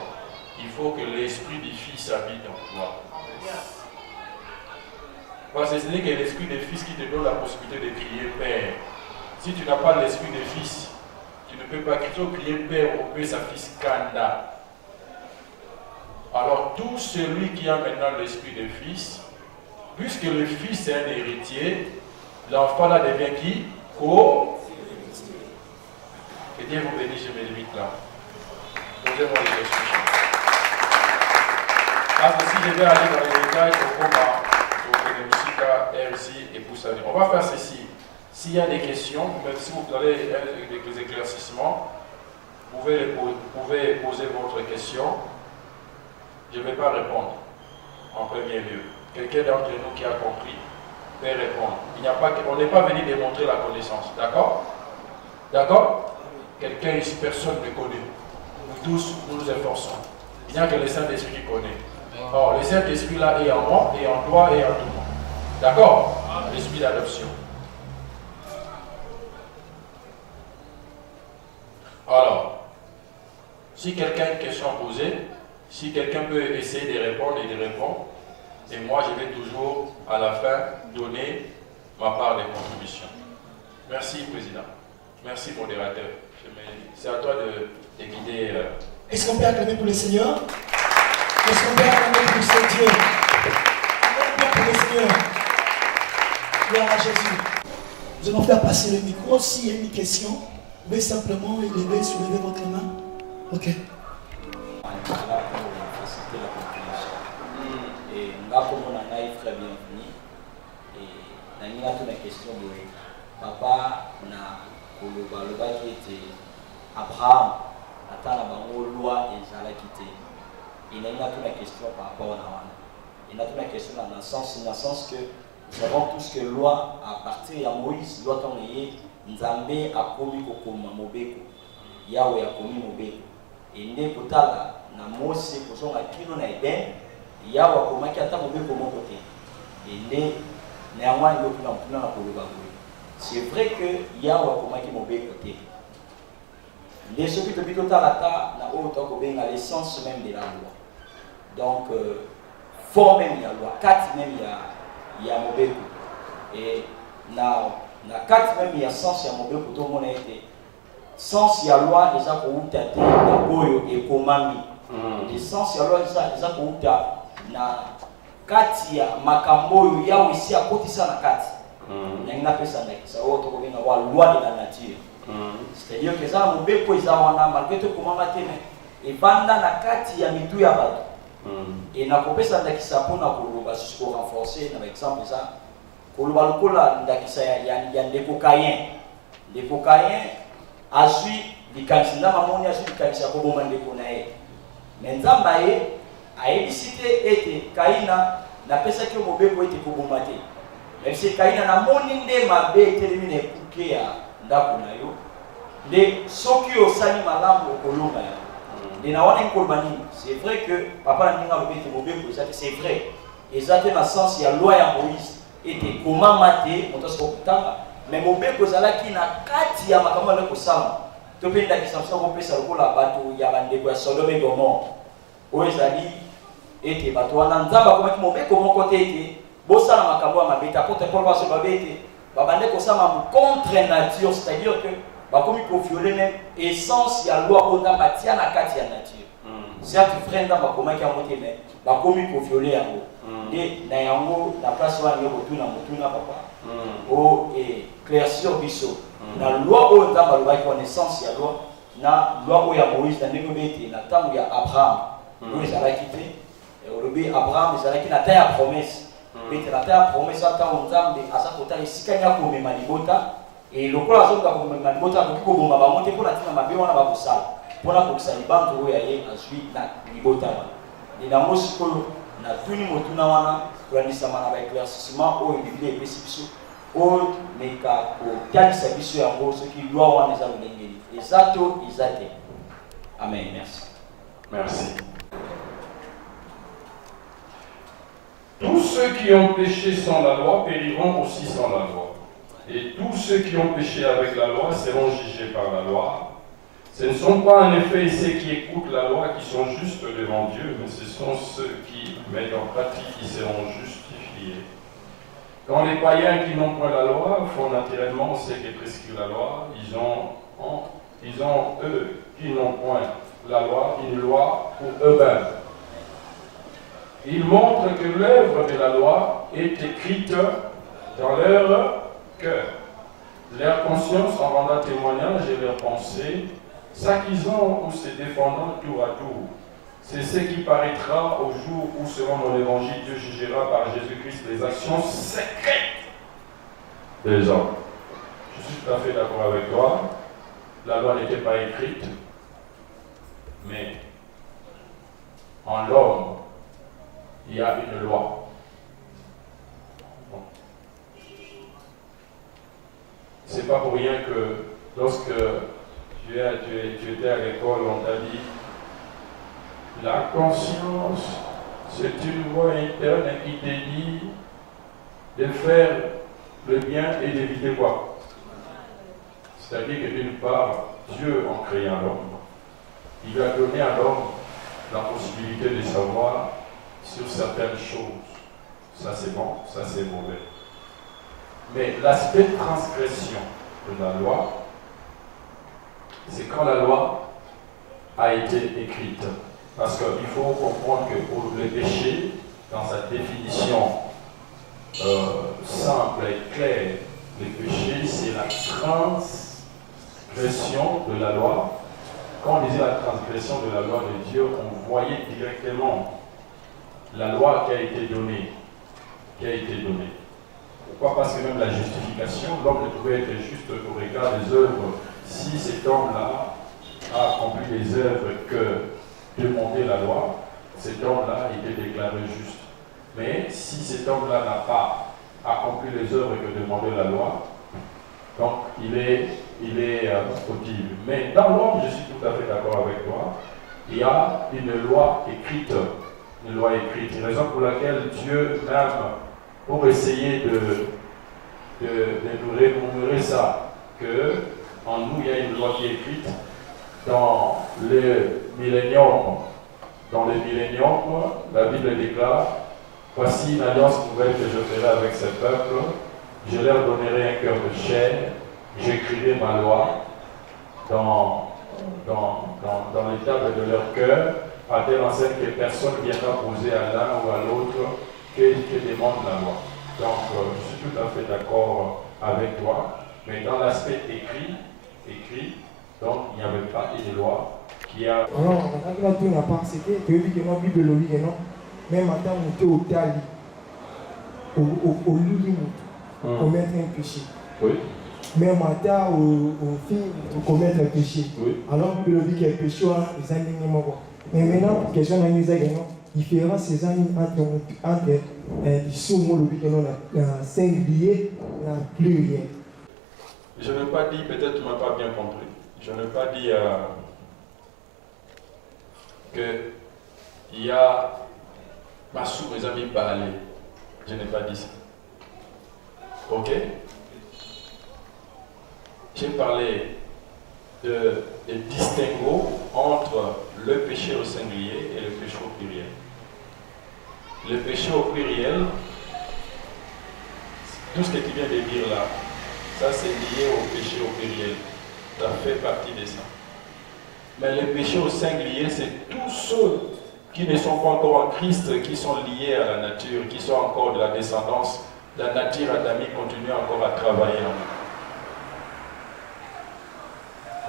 il faut que l'esprit du Fils habite en toi. Parce que ce n'est que l'esprit du Fils qui te donne la possibilité de crier Père. Si tu n'as pas l'esprit du Fils, tu ne peux pas crier Père ou Père sa fils Kanda. Alors tout celui qui a maintenant l'esprit du Fils, puisque le Fils est un héritier, l'enfant là devient qui? Que Dieu vous bénisse, je me limite là. Posez-moi des questions. Parce que si je vais aller dans les détails, au combat, RC et Poussani. On va faire ceci. S'il y a des questions, même si vous avez des éclaircissements, vous pouvez poser votre question. Je ne vais pas répondre en premier lieu. Quelqu'un d'entre nous qui a compris peut répondre. On n'est pas venu démontrer la connaissance. D'accord? D'accord? Quelqu'un ici, personne ne connaît. Nous tous, nous nous efforçons. Il n'y a que le Saint-Esprit qui connaît. Or, le Saint-Esprit là est en moi, et en toi, et en tout le monde. D'accord? L'esprit d'adoption. Alors, si quelqu'un a une question à poser, si quelqu'un peut essayer de répondre et de répondre, et moi je vais toujours à la fin donner ma part de contribution. Merci Président. Merci modérateur. C'est à toi de guider. Est-ce qu'on peut acclamer pour le Seigneur? Est-ce qu'on peut acclamer pour ce Dieu? Acclamez pour le Seigneur. Gloire à Jésus. Nous allons faire passer le micro. S'il y a une question, vous pouvez simplement soulever votre main. Ok. Là pour faciliter la compréhension. Et là, comme on en a eu très bienvenu, et nous avons toute la question de papa, on a qui était Abraham, attend la loi et Zala qui était. Et nous avons toute la question par rapport à la Il a toute la question dans le sens que nous savons tous que loi, à partir de Moïse, loi ton lié, Nzambe a commis kokoma mobeko, Yahweh a commis mobeko. Et ne potala na Mose pour a kino na Eden, Yahweh a commis qui attend mobeko mon côté. Et ne néanmoins il y a un peu. C'est vrai que Yahweh a commis qui mobeko côté. Les choses qui te total à na autant que l'essence même de la loi. Donc fort même il y a loi, 4 même il y a mobeko. Et na 4 même il y a sens il y a mobeko tout le monde a été. Sens il y a loi déjà pour utater na boyo et komami. Le sens il y a loi déjà pour uta na 4 ya makambo ya aussi à côté ça na 4. Na ina pesa na kisa wote ko benga wa loi de la nature. C'est-à-dire que ça mobeko ils ont malgré tout comment matene et banda na 4 ya mitu ya bato. Et na kopesa ndakisa pona koloba susiko renforcer na exemple ça koloba lokola ndakisa ya ndeko Caïn. Ndeko Caïn azui likanisi na mamoni azui likanisi ko bomba ndeko na ye. Mais nzamba ye aebisite ete Caïna na pesa ki mobeko ete ko bomba te. Même si Caïna na moni nde mabe telemine kuke ya ndako na yo. De soki osani malamu okolonga ya. C'est vrai que papa n'a pas été mauvais pour ça, c'est vrai. Et ça, dans le sens, il y a la loi à Moïse, était comment mater, on doit se comprendre. Mais mauvais pour ça, qui n'a qu'à dire à ma camarade pour ça. Tu peux dire que ça peut ça pour la bateau, il y a un débat Sodome et Gomorrhe. Où ils allaient, était bateau, on a un zamba comme mauvais comment côté était. Bon ça, ma camarade m'a bêta, contre pour pas se babéter. Babande comme ça, ma contre nature, c'est-à-dire que comme il faut violer même essence il y a loi on a matière na kati ya nature. Certes frère dans comment qui a monté mais comme il faut violer yango. Et na yango la place wa yango tout na mutuna papa. Oh et claircir biso. Na loi on a ba connaissance ya loi na loi o ya Moïse na ndenge bete na tango ya Abraham. Nous les ala quitté et au début Abraham les ala qui na terre promesse. Bete na terre promesse ata on nzambe asa kota isikanya ko mema libota. Et le coup, la zone comme ma libota, donc comme ma monter pour la tina ma bien on a pas ça. Pour la pour ça liban to ya ye azui na libota. Et dans moi ce que na tuni motuna wana pour ni sama na ba éclaircissement au Bible et pécipiso au meka ko kali sabiso ya ngo ce qui doit wana za ngengeli. Exacto, exact. Amen. Merci. Merci. Tous ceux qui ont péché sans la loi périront aussi sans la loi. Et tous ceux qui ont péché avec la loi seront jugés par la loi. Ce ne sont pas en effet ceux qui écoutent la loi qui sont justes devant Dieu, mais ce sont ceux qui mettent en pratique qui seront justifiés. Quand les païens qui n'ont point la loi font naturellement ce que prescrit la loi, ils ont eux qui n'ont point la loi, une loi pour eux-mêmes. Ils montrent que l'œuvre de la loi est écrite dans leur cœur. Leur conscience en rendant témoignage et leurs pensées, s'accusant ou se défendant tour à tour. C'est ce qui paraîtra au jour où, selon mon évangile, Dieu jugera par Jésus-Christ les actions secrètes des hommes. Je suis tout à fait d'accord avec toi. La loi n'était pas écrite, mais en l'homme, il y a une loi. C'est pas pour rien que lorsque tu étais à l'école, on t'a dit la conscience, c'est une voix interne qui te dit de faire le bien et d'éviter quoi? C'est-à-dire que d'une part, Dieu, en créant l'homme, il a donné à l'homme la possibilité de savoir sur certaines choses. Ça c'est bon, ça c'est mauvais. Mais l'aspect de transgression de la loi, c'est quand la loi a été écrite. Parce qu'il faut comprendre que pour le péché, dans sa définition simple et claire, le péché c'est la transgression de la loi. Quand on disait la transgression de la loi de Dieu, on voyait directement la loi qui a été donnée. Pourquoi? Parce que même la justification, l'homme ne pouvait être juste au regard des œuvres. Si cet homme-là a accompli les œuvres que demandait la loi, cet homme-là était déclaré juste. Mais si cet homme-là n'a pas accompli les œuvres que demandait la loi, donc il est fautif. Mais dans l'homme, je suis tout à fait d'accord avec toi, il y a une loi écrite. Une loi écrite. Raison pour laquelle Dieu, même pour essayer de nous rémunérer ça, que en nous il y a une loi qui est écrite dans le millénium. Dans le millénium, la Bible déclare: voici une alliance nouvelle que je ferai avec ce peuple, je leur donnerai un cœur de chair, j'écrirai ma loi dans les tables de leur cœur, à telle enseigne que personne ne viendra poser à l'un ou à l'autre que demande la loi. Donc, je suis tout à fait d'accord avec toi, mais dans l'aspect écrit, donc il n'y avait pas une loi qui a... Alors, on a tout n'a pas, c'était que la Bible le dit, non? Même en tant que au tali, au lit, commettre un péché. Oui. Même en tant au film, pour commettre un péché. Oui. Alors, la Bible dit qu'il y a un péché, les animaux. Mais maintenant, pour question d'analyser, différence ces animaux entre les sous-mots, le singulier et le pluriel. Je n'ai pas dit, peut-être tu ne m'as pas bien compris, je n'ai pas dit qu'il y a ma sous mes amis parler. Je n'ai pas dit ça. Ok? J'ai parlé de distinguo entre le péché au singulier et le péché au pluriel. Le péché au pluriel, tout ce que tu viens de dire là, ça c'est lié au péché au pluriel. Ça fait partie de ça. Mais le péché au singulier, c'est tous ceux qui ne sont pas encore en Christ, qui sont liés à la nature, qui sont encore de la descendance. La nature adamique continue encore à travailler en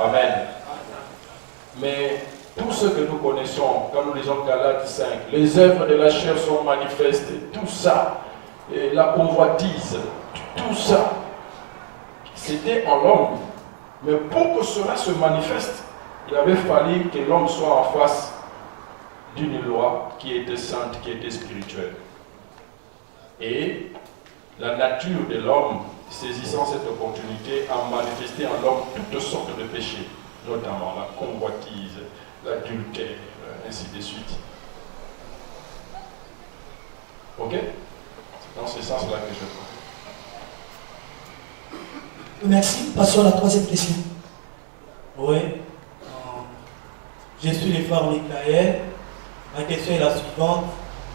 nous. Amen. Mais tout ce que nous connaissons, comme nous lisons Galates 5, les œuvres de la chair sont manifestes, tout ça, et la convoitise, tout ça, c'était en l'homme. Mais pour que cela se manifeste, il avait fallu que l'homme soit en face d'une loi qui était sainte, qui était spirituelle. Et la nature de l'homme, saisissant cette opportunité, a manifesté en l'homme toutes sortes de péchés, notamment la convoitise, l'adultère, ainsi de suite. Ok? C'est dans ce sens-là que je parle. Merci. Passons à la troisième question. Oui. Je suis le frère Michael. Ma question est la suivante.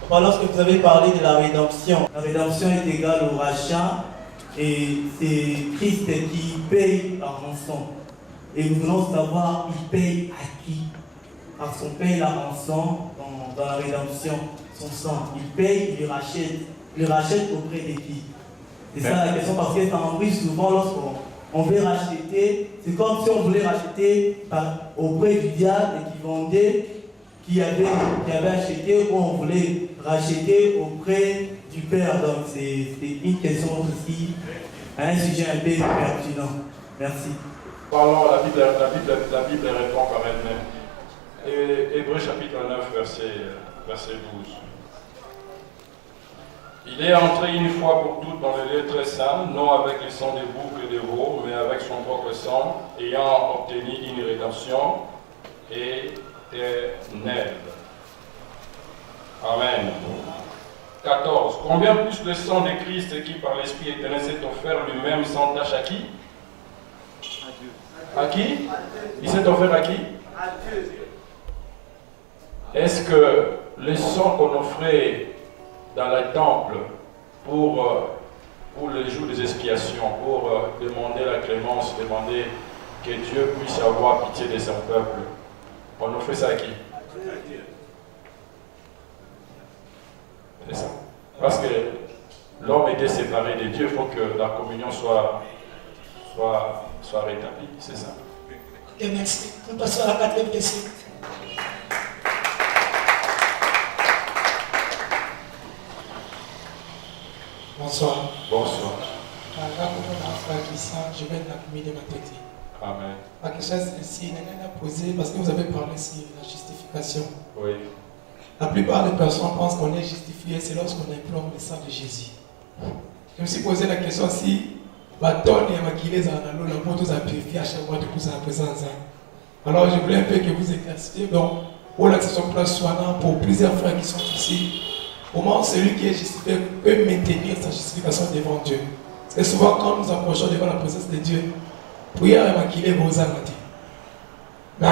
Lorsque vous avez parlé de la rédemption est égale au rachat et c'est Christ qui paye la rançon. Et nous voulons savoir, il paye à qui? Parce qu'on paye la rançon dans la rédemption, son sang. Il paye, il le rachète. Il le rachète auprès de qui? C'est ça la question, parce que ça embrouille souvent lorsqu'on veut racheter. C'est comme si on voulait racheter auprès du diable et qui vendait, qui avait acheté, ou on voulait racheter auprès du Père. Donc c'est une question aussi, un sujet un peu pertinent. Merci. Parlons, la Bible répond par elle-même. Hébreux chapitre 9, verset 12. Il est entré une fois pour toutes dans le lieu très saint, non avec le sang des boucs et des veaux, mais avec son propre sang, ayant obtenu une rédemption éternelle. Amen. 14. Combien plus le sang de Christ qui par l'Esprit éternel s'est offert lui-même sans tâche à qui? À qui? Il s'est offert à qui? À Dieu. Est-ce que le sang qu'on offrait dans le temple pour le jour des expiations, pour demander la clémence, demander que Dieu puisse avoir pitié de son peuple, on offrait ça à qui? C'est ça. Parce que l'homme était séparé de Dieu, il faut que la communion soit rétablie, c'est ça. Ok, merci. Nous passons à la quatrième question. Bonsoir. Bonsoir. Je vais l'accumuler ma tête. Amen. Ma question est celle-ci, Nana a posé, parce que vous avez parlé sur la justification. Oui. La plupart des personnes pensent qu'on est justifié, c'est lorsqu'on implore le sang de Jésus. Je me suis posé la question si Baton et Makilez en allo, la moto a purifié à chaque fois de plus en présence. Alors je voulais un peu que vous éclairciez. Donc, pour l'accession place soignant pour plusieurs frères qui sont ici, comment celui qui est justifié peut maintenir sa justification devant Dieu? Parce que souvent, quand nous approchons devant la présence de Dieu, prière et Makilez vos amati. Mais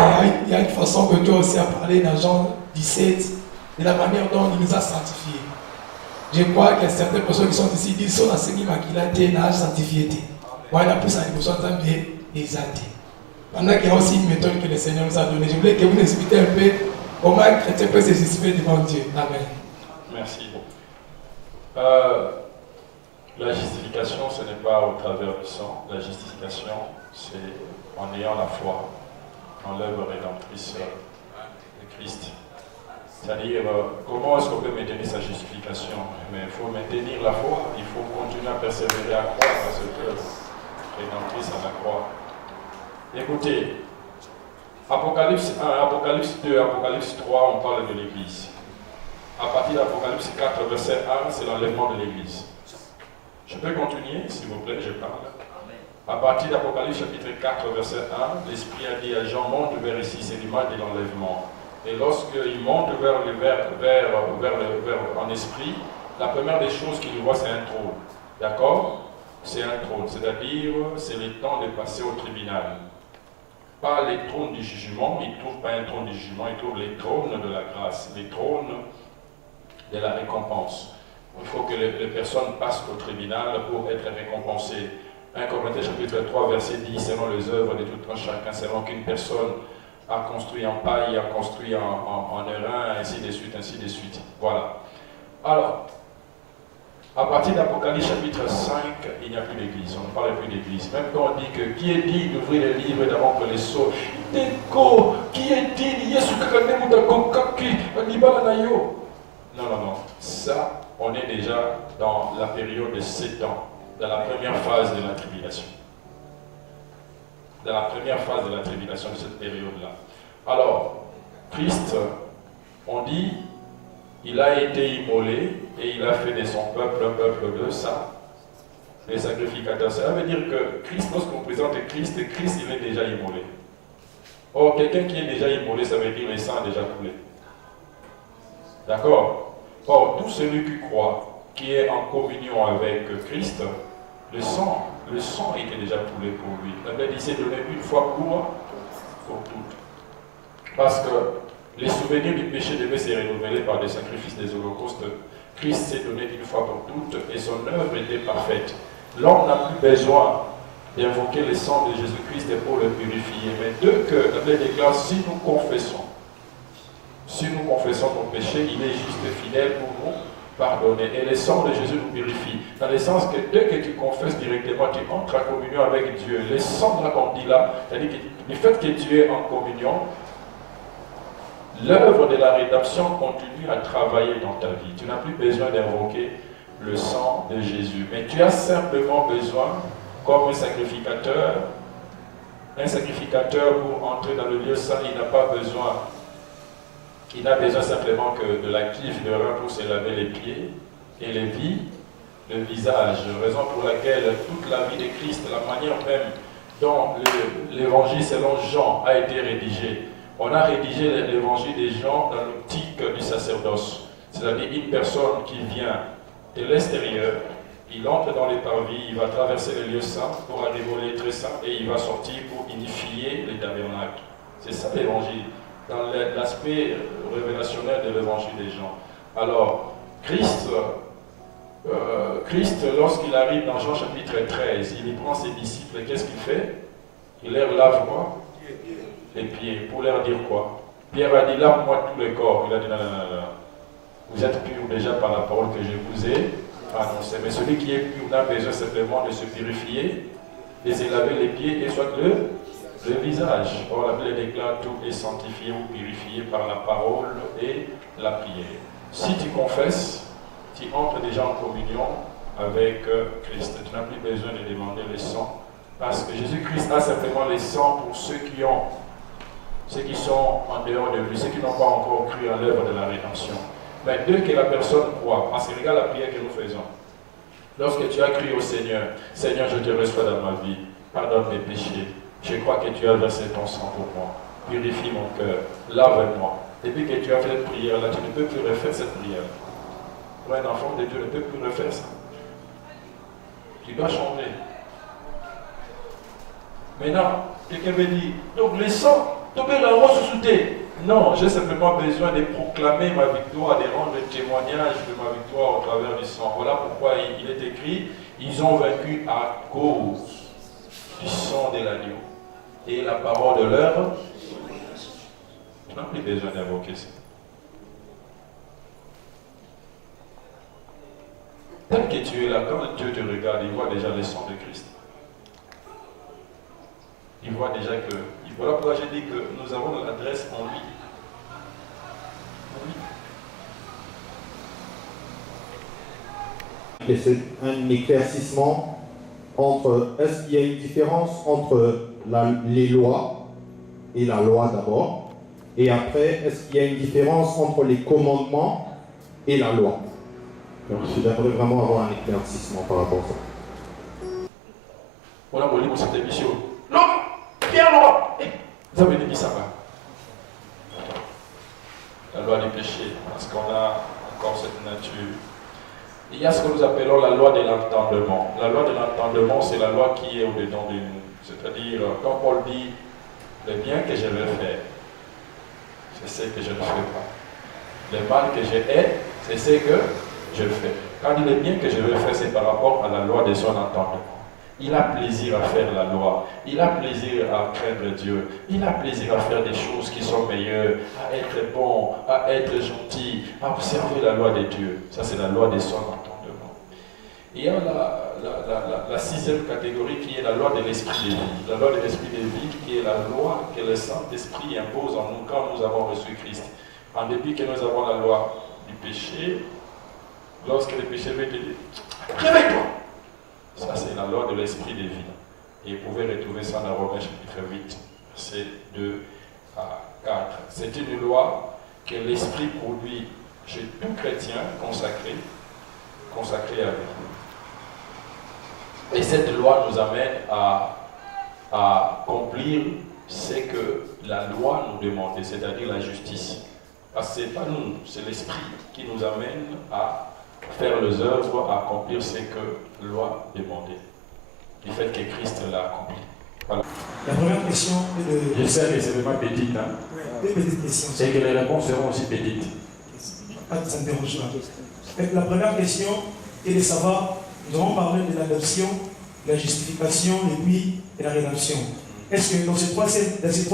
il y a une façon que Dieu aussi a parlé dans Jean 17, de la manière dont il nous a sanctifiés. Je crois qu'il y a certaines personnes qui sont ici, qui disent que ce qui m'a sanctifié. Moi, il y a plus à l'émotion des athées. Pendant qu'il y a aussi une méthode que le Seigneur nous a donnée, je voulais que vous nous expliquiez un peu comment un chrétien peut se justifier devant Dieu. Amen. Merci. La justification, ce n'est pas au travers du sang. La justification, c'est en ayant la foi en l'œuvre rédemptrice de Christ. C'est-à-dire, comment est-ce qu'on peut maintenir sa justification? Mais il faut maintenir la foi, il faut continuer à persévérer, à croire à cette œuvre rédemptrice à la croix. Écoutez, Apocalypse 1, Apocalypse 2, Apocalypse 3, on parle de l'Église. À partir d'Apocalypse 4, verset 1, c'est l'enlèvement de l'Église. Je peux continuer, s'il vous plaît, je parle. À partir d'Apocalypse chapitre 4, verset 1, l'Esprit a dit à Jean, monte vers ici, c'est l'image de l'enlèvement. Et lorsqu'il monte en esprit, la première des choses qu'il voit, c'est un trône. D'accord? C'est un trône, c'est-à-dire, c'est le temps de passer au tribunal. Pas les trônes du jugement, il ne trouve pas un trône du jugement, il trouve les trônes de la grâce, les trônes de la récompense. Il faut que les personnes passent au tribunal pour être récompensées. 1 Corinthiens chapitre 3, verset 10, selon les œuvres de tout un chacun, selon qu'une personne a construit en paille, a construit en airain, ainsi de suite, ainsi de suite. Voilà. Alors, à partir d'Apocalypse chapitre 5, il n'y a plus d'église, on ne parle plus d'église. Même quand on dit que qui est digne d'ouvrir les livres d'avant que les sauts, qui est digne, non, non, non. Ça, on est déjà dans la période de 7 ans, dans la première phase de la tribulation. dans la première phase de la tribulation de cette période-là. Alors, Christ, on dit, il a été immolé et il a fait de son peuple un peuple de saints, des sacrificateurs. Cela veut dire que Christ, lorsqu'on présente Christ, Christ il est déjà immolé. Or, quelqu'un qui est déjà immolé, ça veut dire le sang est déjà coulé. D'accord? Or, tout celui qui croit, qui est en communion avec Christ, le sang était déjà coulé pour lui. La Bible dit c'est donné une fois pour toutes. Parce que les souvenirs du péché devaient se renouveler par des sacrifices des holocaustes. Christ s'est donné une fois pour toutes et son œuvre était parfaite. L'homme n'a plus besoin d'invoquer le sang de Jésus-Christ pour le purifier. Mais dès que la Bible déclare, si nous confessons nos péchés, il est juste et fidèle pour nous pardonner. Et le sang de Jésus nous purifie. Dans le sens que dès que tu confesses directement, tu entres en communion avec Dieu. Le sang là qu'on dit là, c'est-à-dire que le fait que tu es en communion, l'œuvre de la rédemption continue à travailler dans ta vie. Tu n'as plus besoin d'invoquer le sang de Jésus. Mais tu as simplement besoin, comme un sacrificateur pour entrer dans le lieu saint, il n'a pas besoin. Il n'a besoin simplement que de la cuve de rein pour se laver les pieds et le visage. Raison pour laquelle toute la vie de Christ, la manière même dont l'évangile selon Jean a été rédigé, on a rédigé l'évangile des Jean dans l'optique du sacerdoce. C'est-à-dire une personne qui vient de l'extérieur, il entre dans les parvis, il va traverser le lieu saint pour arriver au lieu très saint et il va sortir pour unifier les tabernacles. C'est ça l'évangile, dans l'aspect révélationnel de l'évangile des gens. Alors, Christ, lorsqu'il arrive dans Jean chapitre 13, il y prend ses disciples et qu'est-ce qu'il fait? Il leur lave quoi? Les pieds. Pour leur dire quoi? Pierre a dit, lave-moi tout le corps. Il a dit, non. Vous êtes purs déjà par la parole que je vous ai annoncée. Mais celui qui est pur n'a besoin simplement de se purifier, de se laver les pieds et soit le visage. Or, la Bible déclare tout est sanctifié ou purifié par la parole et la prière. Si tu confesses, tu entres déjà en communion avec Christ. Tu n'as plus besoin de demander le sang. Parce que Jésus-Christ a simplement le sang pour ceux qui sont en dehors de lui, ceux qui n'ont pas encore cru à l'œuvre de la rédemption. Mais dès que la personne croit, parce que regarde la prière que nous faisons. Lorsque tu as crié au Seigneur, Seigneur, je te reçois dans ma vie, pardonne mes péchés. Je crois que tu as versé ton sang pour moi. Purifie mon cœur, lave-moi. Depuis que tu as fait cette prière-là, tu ne peux plus refaire cette prière. Pour un enfant de Dieu ne peut plus refaire ça. Tu dois changer. Maintenant, quelqu'un me dit, donc le sang, tomber la rose sous-souté. Non, j'ai simplement besoin de proclamer ma victoire, de rendre le témoignage de ma victoire au travers du sang. Voilà pourquoi il est écrit, ils ont vaincu à cause du sang de l'agneau et la parole de leur. Tu n'as plus besoin d'invoquer ça. Tel que tu es là, quand Dieu te regarde, il voit déjà le sang de Christ. Il voit déjà que. Voilà pourquoi j'ai dit que nous avons l'adresse en lui. Et c'est un éclaircissement entre. Est-ce qu'il y a une différence entre les lois et la loi d'abord? Et après, est-ce qu'il y a une différence entre les commandements et la loi? Donc, je devrais vraiment avoir un éclaircissement par rapport à ça. Voilà pour lire cette émission. L'homme, Pierre Loi. Vous avez dit ça va. La loi du péché, parce qu'on a encore cette nature. Il y a ce que nous appelons la loi de l'entendement. La loi de l'entendement, c'est la loi qui est au-dedans de nous. C'est-à-dire, quand Paul dit le bien que je vais faire, c'est ce que je ne fais pas. Le mal que je hais, c'est ce que je fais. Quand il dit le bien que je vais faire, c'est par rapport à la loi de son entendement. Il a plaisir à faire la loi. Il a plaisir à craindre Dieu. Il a plaisir à faire des choses qui sont meilleures, à être bon, à être gentil, à observer la loi de Dieu. Ça, c'est la loi de son entendement. Il y a la sixième catégorie qui est la loi de l'esprit de vie. La loi de l'esprit de vie qui est la loi que le Saint-Esprit impose en nous quand nous avons reçu Christ. En dépit que nous avons la loi du péché, lorsque le péché veut te dire, réveille-toi. Ça, c'est la loi de l'esprit de vie. Et vous pouvez retrouver ça dans Romains chapitre 8, versets 2 à 4. C'est une loi que l'Esprit produit chez tout chrétien consacré à lui. Et cette loi nous amène à accomplir ce que la loi nous demandait, c'est-à-dire la justice. Parce que ce n'est pas nous, c'est l'Esprit qui nous amène à faire les œuvres, à accomplir ce que la loi demandait. Du fait que Christ l'a accompli. Voilà. La première question est de... J'espère que c'est vraiment petite. Hein? Deux petites questions. C'est que les réponses seront aussi petites. Pas de s'interroger. La première question est de savoir, nous avons parlé de l'adoption, de la justification, et puis de la rédemption. Est-ce que dans ces trois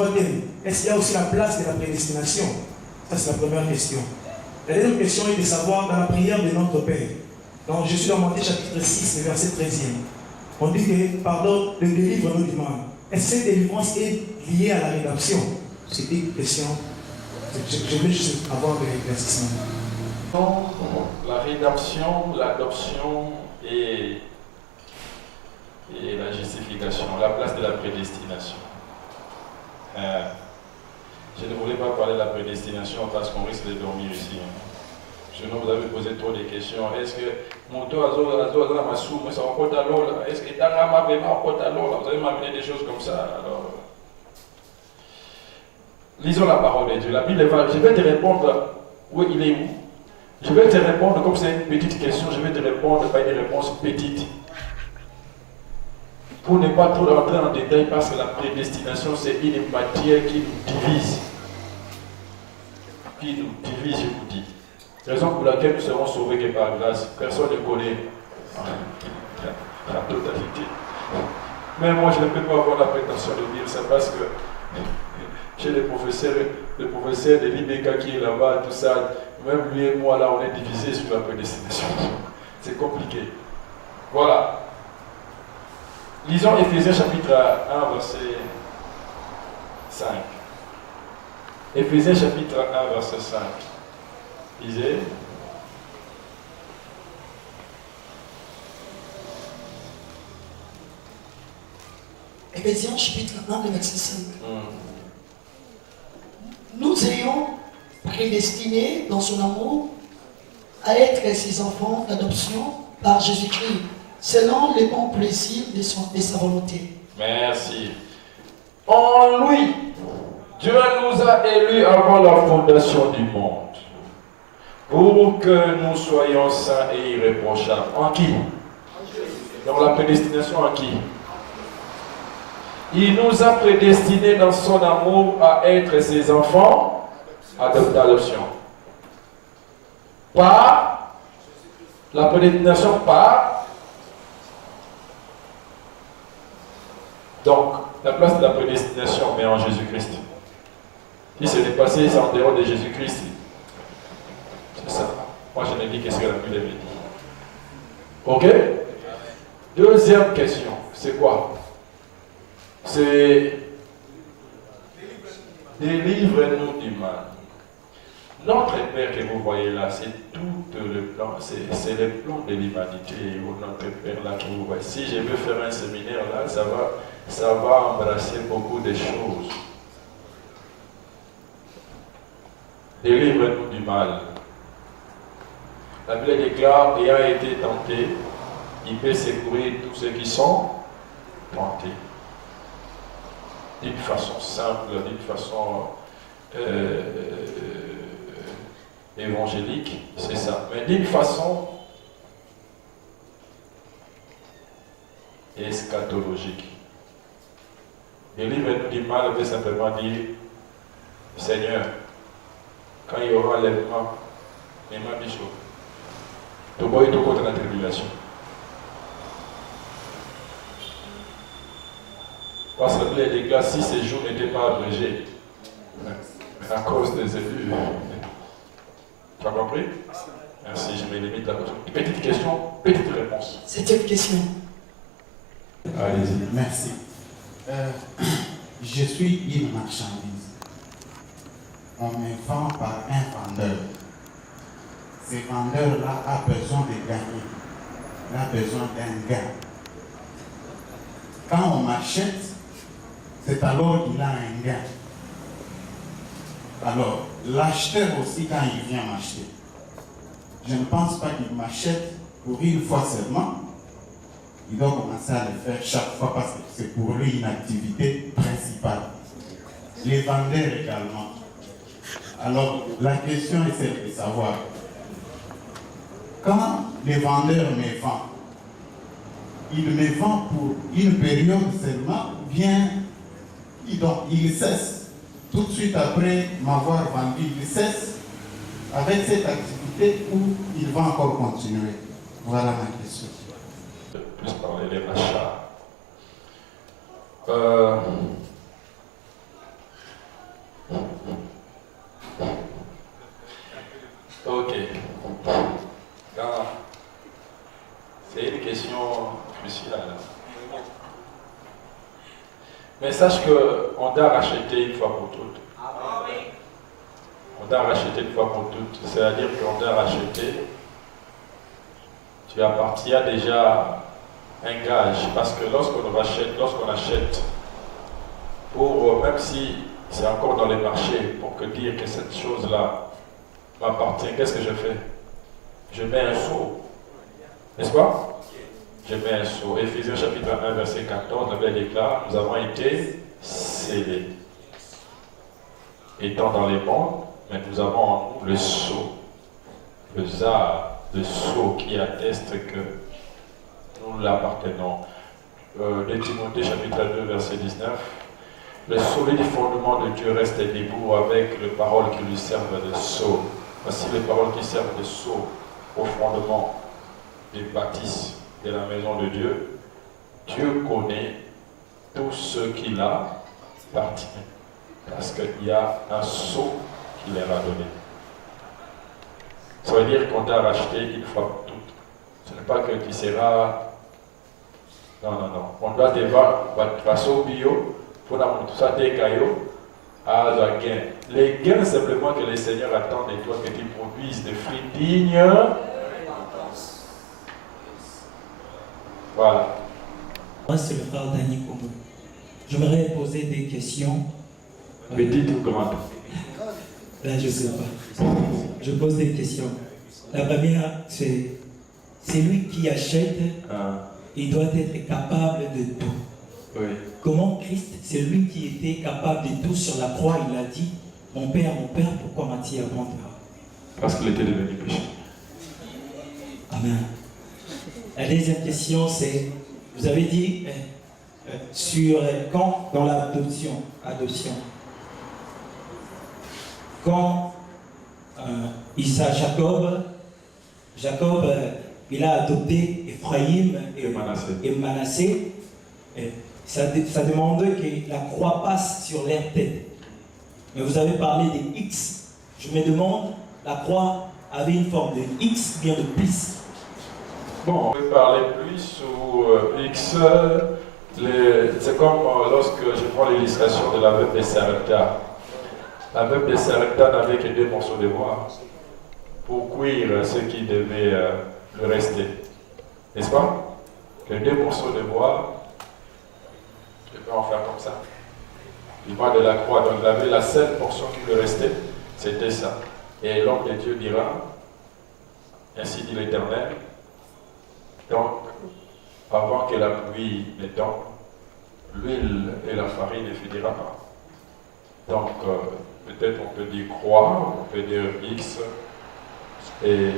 thèmes, est-ce qu'il y a aussi la place de la prédestination? Ça, c'est la première question. La deuxième question est de savoir, dans la prière de notre Père, dans Jésus dans Matthieu chapitre 6, verset 13e, on dit que, pardon, le délivre-nous du mal. Est-ce que cette délivrance est liée à la rédemption? C'est une question. Je voulais juste avoir de l'éclaircissement. La rédemption, l'adoption et la justification, la place de la prédestination. Je ne voulais pas parler de la prédestination parce qu'on risque de dormir ici. Sinon, vous avez posé trop de questions. Est-ce que mon dos est Est-ce que vous avez m'amené des choses comme ça? Alors, lisons la parole de Dieu. La Bible va. Je vais te répondre. Oui, il est où? Je vais te répondre comme c'est une petite question. Je vais te répondre par une réponse petite. Pour ne pas trop rentrer en détail, parce que la prédestination, c'est une matière qui nous divise. Qui nous divise, je vous dis. Raison pour laquelle nous serons sauvés que par grâce. Personne ne connaît la totalité. Mais moi, je ne peux pas avoir la prétention de dire ça parce que j'ai le professeur de l'IBK qui est là-bas, tout ça. Même lui et moi, là, on est divisés sur la prédestination. C'est compliqué. Voilà. Lisons Éphésiens chapitre 1, verset 5. Éphésiens chapitre 1, verset 5. Lisez. Éphésiens chapitre 1, verset 5. Nous ayons prédestinés dans son amour à être ses enfants d'adoption par Jésus-Christ, selon les bons plaisirs de sa volonté. Merci. En lui, Dieu nous a élus avant la fondation du monde, pour que nous soyons saints et irréprochables. En qui? Dans la prédestination, en qui? Il nous a prédestinés dans son amour à être ses enfants d'adoption. Par la prédestination, par. Donc, la place de la prédestination, mais en Jésus-Christ. Si ce n'est passé, c'est en dehors de Jésus-Christ. C'est ça. Moi, je ne dis qu'est-ce que la Bible dit. Ok? Deuxième question, c'est quoi? C'est délivre-nous du mal. Notre Père que vous voyez là, c'est tout le plan, c'est le plan de l'humanité, notre Père là que vous voyez. Si je veux faire un séminaire là, ça va embrasser beaucoup de choses. Délivre-nous du mal. La Bible déclare, ayant été tenté, il peut secourir tous ceux qui sont tentés. D'une façon simple, d'une façon évangélique, c'est ça. Mais d'une façon eschatologique. Délivre-nous du mal veut simplement dire, Seigneur, quand il y aura enlèvement, les mains bichot, tu vas être contre la tribulation. Parce que la Bible déclare si ces jours n'étaient pas abrégés à cause des élus. Tu as compris? Merci, je me limite là. Petite question, petite réponse. C'était une question. Allez-y. Merci. Je suis une marchandise. On me vend par un vendeur. Ce vendeur-là a besoin de gagner. Il a besoin d'un gain. quand on m'achète, c'est alors qu'il a un gain. Alors, l'acheteur aussi, quand il vient m'acheter, je ne pense pas qu'il m'achète pour une fois seulement. Il doit commencer à le faire chaque fois parce que c'est pour lui une activité principale. Les vendeurs également. Alors, la question est celle de savoir, quand les vendeurs me vendent, ils me vendent pour une période seulement, bien, ils cessent tout de suite après m'avoir vendu, ils cessent avec cette activité ou il va encore continuer. Voilà ma question. Plus parler des achats. Ok. C'est une question cruciale. Mais sache qu'on t'a racheté une fois pour toutes. On t'a racheté une fois pour toutes. C'est-à-dire qu'on t'a racheté. Tu appartiens déjà un gage. Parce que lorsqu'on achète, pour, même si c'est encore dans les marchés, pour que dire que cette chose-là m'appartient, qu'est-ce que je fais? Je mets un sceau. N'est-ce pas? Je mets un sceau. Éphésiens chapitre 1, verset 14, la Bible déclare, nous avons été scellés. Étant dans les mondes, mais nous avons en nous le sceau, le sceau qui atteste que nous l'appartenons. De Timothée chapitre 2, verset 19, le solide fondement de Dieu reste debout avec les paroles qui lui servent de sceau. Voici les paroles qui servent de sceau au fondement des bâtisses de la maison de Dieu. Dieu connaît tout ce qu'il a appartient. Parce qu'il y a un sceau qu'il leur a donné. Ça veut dire qu'on t'a racheté une fois pour toutes. Ce n'est pas que tu seras... Non. On doit te passer au bio pour tout ça des cailloux à la gain. Les gains, simplement que le Seigneur attend de toi que tu produises des fruits dignes. Voilà. Moi, c'est le frère Dani Koumou. J'aimerais poser des questions. Petite ou grande? Là, je ne sais pas. Je pose des questions. La première, c'est lui qui achète, il doit être capable de tout. Oui. Comment Christ, c'est lui qui était capable de tout sur la croix, il a dit, mon Père, pourquoi m'as-tu abandonné? Parce qu'il était devenu péché. Amen. La deuxième question, c'est, vous avez dit, sur quand, dans l'adoption, quand Jacob, il a adopté Ephraïm et Manassé, ça demande que la croix passe sur leur tête. Mais vous avez parlé des X. Je me demande, la croix avait une forme de X, bien de plus. Bon, on peut parler plus ou X. C'est comme lorsque je prends l'illustration de la veuve de Sarepta. La veuve de Sarepta n'avait que 2 morceaux de bois pour cuire ce qui devait le rester. N'est-ce pas? Les 2 morceaux de bois, je peux en faire comme ça. Du bas de la croix, donc il avait la seule portion qui lui restait, c'était ça. Et l'homme de Dieu dira, ainsi dit l'Éternel, donc, avant que la pluie ne tombe, l'huile et la farine ne finira pas. Donc, peut-être on peut dire croix, on peut dire X, et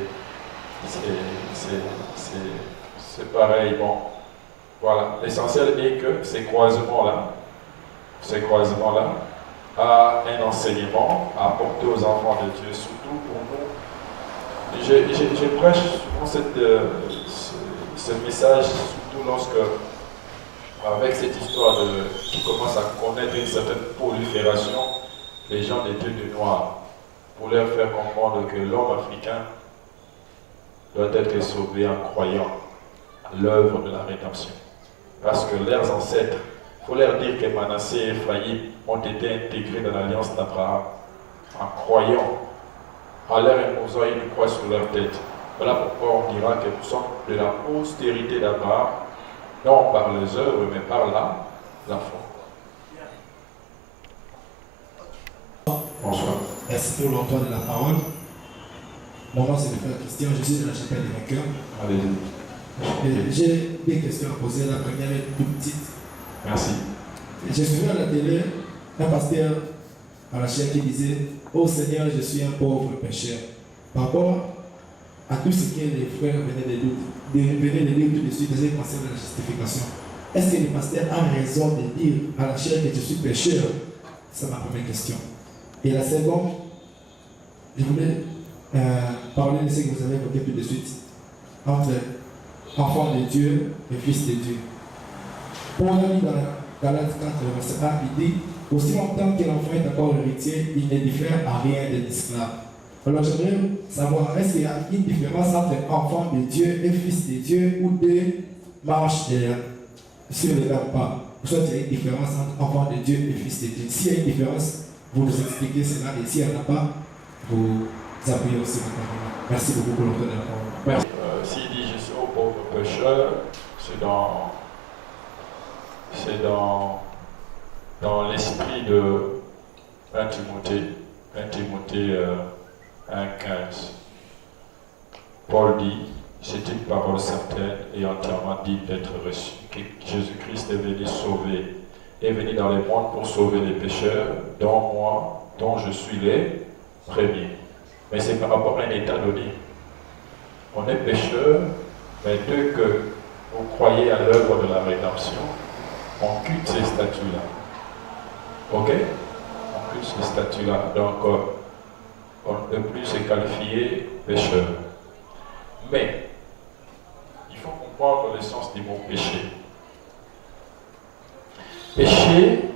c'est pareil. Bon, voilà. L'essentiel est que ces croisements-là a un enseignement à apporter aux enfants de Dieu, surtout pour nous. Je prêche souvent ce message, surtout lorsque, avec cette histoire qui commence à connaître une certaine prolifération, les gens des dieux de noir, pour leur faire comprendre que l'homme africain doit être sauvé en croyant à l'œuvre de la rédemption. Parce que leurs ancêtres, il faut leur dire que Manassé et Ephraïm ont été intégrés dans l'alliance d'Abraham en croyant, en leur imposant une croix sur leur tête. Voilà pourquoi on dira que nous sommes de la postérité d'Abraham non par les œuvres, mais par la foi. Bonsoir. Merci pour l'emploi de la parole. Mon nom c'est le frère Christian, je suis de la chapelle des vainqueurs. Allez-y. J'ai des questions à poser. La première est toute petite. Merci. J'ai suivi à la télé un pasteur à la chair qui disait « Oh Seigneur, je suis un pauvre pécheur ». Par rapport à tout ce que les frères venaient de dire tout de suite, les concernant la justification. Est-ce que le pasteur a raison de dire à la chair que je suis pécheur? C'est ma première question. Et la seconde, je voulais parler de ce que vous avez évoqué tout de suite entre enfant de Dieu et fils de Dieu. Paul a dit dans Galates 4, verset 1, il dit aussi longtemps que l'enfant est encore héritier, il ne diffère à rien de l'esclave. Alors j'aimerais savoir, est-ce qu'il y a une différence entre enfant de Dieu et fils de Dieu ou deux marches sur le même pas? Ou soit il y a une différence entre enfant de Dieu et fils de Dieu? S'il y a une différence, vous nous expliquez cela, et s'il n'y en a pas, vous appuyez aussi votre parole. Merci beaucoup pour l'auteur de la parole. Merci. S'il dit je suis au pauvre pécheur, c'est dans l'esprit de 1 Timothée 1,15. Paul dit, c'est une parole certaine et entièrement digne d'être reçue, que Jésus-Christ est venu dans le monde pour sauver les pécheurs, dont je suis les premiers. Mais c'est par rapport à un état donné. On est pécheur, mais dès que vous croyez à l'œuvre de la rédemption, on quitte ces statuts-là. Ok? On quitte ces statuts-là. Donc, on ne peut plus se qualifier pécheur. Mais, il faut comprendre le sens du mot péché. Péché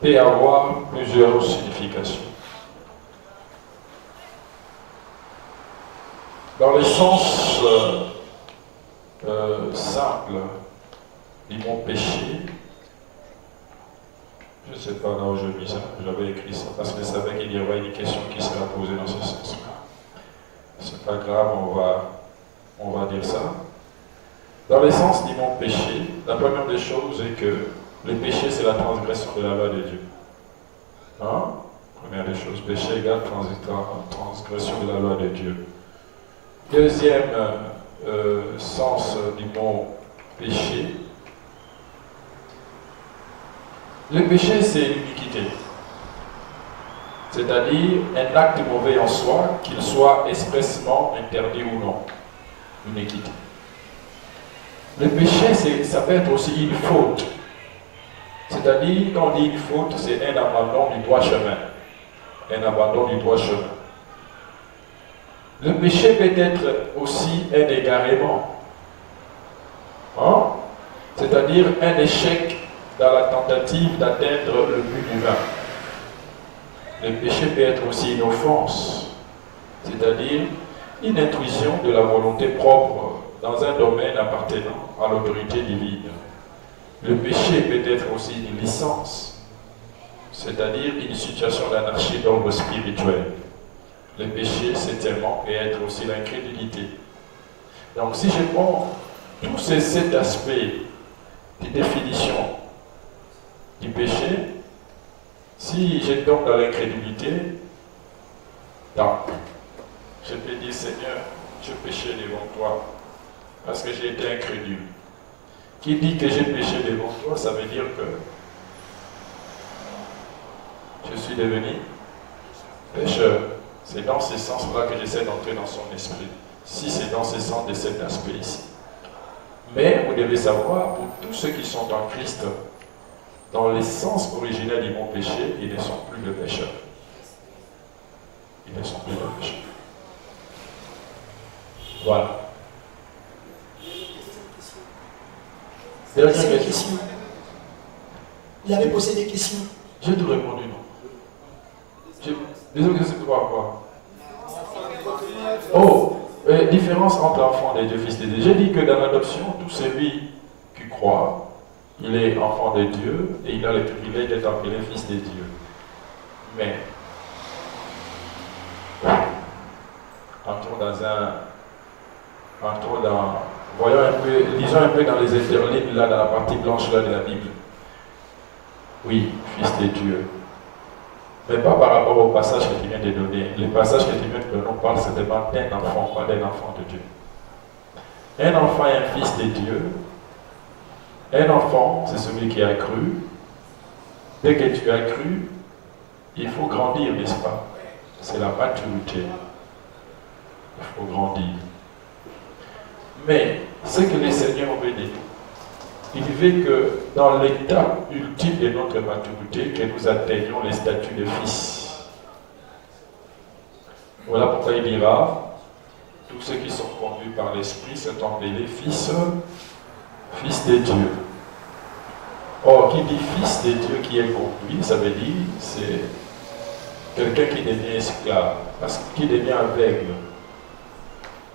peut avoir plusieurs significations. Dans le sens simple du mot péché, je ne sais pas là où je mis ça, j'avais écrit ça parce que je savais qu'il y avait une question qui sera posée dans ce sens-là. C'est pas grave, on va dire ça. Dans le sens du mot péché, la première des choses est que le péché c'est la transgression de la loi de Dieu. Hein? Première des choses, péché égale transgression de la loi de Dieu. Deuxième sens du mot péché, le péché c'est l'iniquité, c'est-à-dire un acte mauvais en soi, qu'il soit expressément interdit ou non, l'iniquité. Le péché ça peut être aussi une faute, c'est-à-dire quand on dit une faute, c'est un abandon du droit chemin, un abandon du droit chemin. Le péché peut être aussi un égarement, hein? C'est-à-dire un échec dans la tentative d'atteindre le but divin. Le péché peut être aussi une offense, c'est-à-dire une intrusion de la volonté propre dans un domaine appartenant à l'autorité divine. Le péché peut être aussi une licence, c'est-à-dire une situation d'anarchie d'ordre spirituel. Le péché, c'est tellement et être aussi l'incrédulité. Donc si je prends tous ces 7 aspects de définition du péché, si je tombe dans l'incrédulité, je peux dire Seigneur, je péchais devant toi parce que j'ai été incrédule. Qui dit que j'ai péché devant toi, ça veut dire que je suis devenu pécheur. C'est dans ce sens-là que j'essaie d'entrer dans son esprit. Si c'est dans ce sens de cet aspect ici. Mais vous devez savoir, pour tous ceux qui sont en Christ, dans le sens originel du mot péché, ils ne sont plus de pécheurs. Ils ne sont plus de pécheurs. Voilà. Dernière question. Il avait posé des questions. J'ai tout répondu, non. Désolé, c'est quoi. Oh, différence entre enfant de Dieu, fils de Dieu. J'ai dit que dans l'adoption, tout celui qui croit, il est enfant de Dieu et il a le privilège d'être appelé fils de Dieu. Mais, entrons dans Voyons un peu, lisons un peu dans les interlignes, là, dans la partie blanche là, de la Bible. Oui, Fils de Dieu. Mais pas par rapport au passage que tu viens de donner. Le passage que tu viens de donner, on parle simplement d'un enfant, pas d'un enfant de Dieu. Un enfant est un fils de Dieu. Un enfant, c'est celui qui a cru. Dès que tu as cru, il faut grandir, n'est-ce pas? C'est la maturité. Il faut grandir. Mais ce que le Seigneur veut de nous, il veut que dans l'état ultime de notre maturité, que nous atteignions les statuts de fils. Voilà pourquoi il dira, tous ceux qui sont conduits par l'Esprit sont appelés fils de Dieu. Or, qui dit fils de Dieu qui est conduit, ça veut dire c'est quelqu'un qui devient esclave, parce qu'il devient aveugle.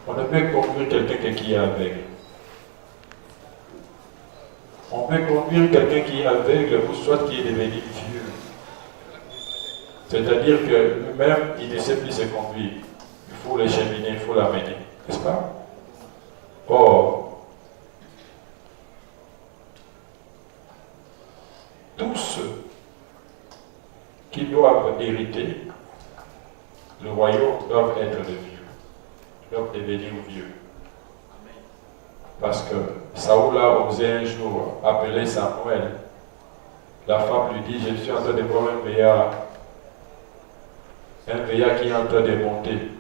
On ne peut conduire quelqu'un qui est aveugle. On peut conduire quelqu'un qui est aveugle ou soit qui est devenu vieux. C'est-à-dire que lui-même, il ne sait plus se conduire. Il faut le cheminer, il faut l'amener. N'est-ce pas? Or, tous ceux qui doivent hériter le royaume doivent être des vieux. Doivent devenir vieux. Parce que Saoul a osé un jour appeler Samuel. La femme lui dit, je suis en train de voir un veillard qui est en train de monter.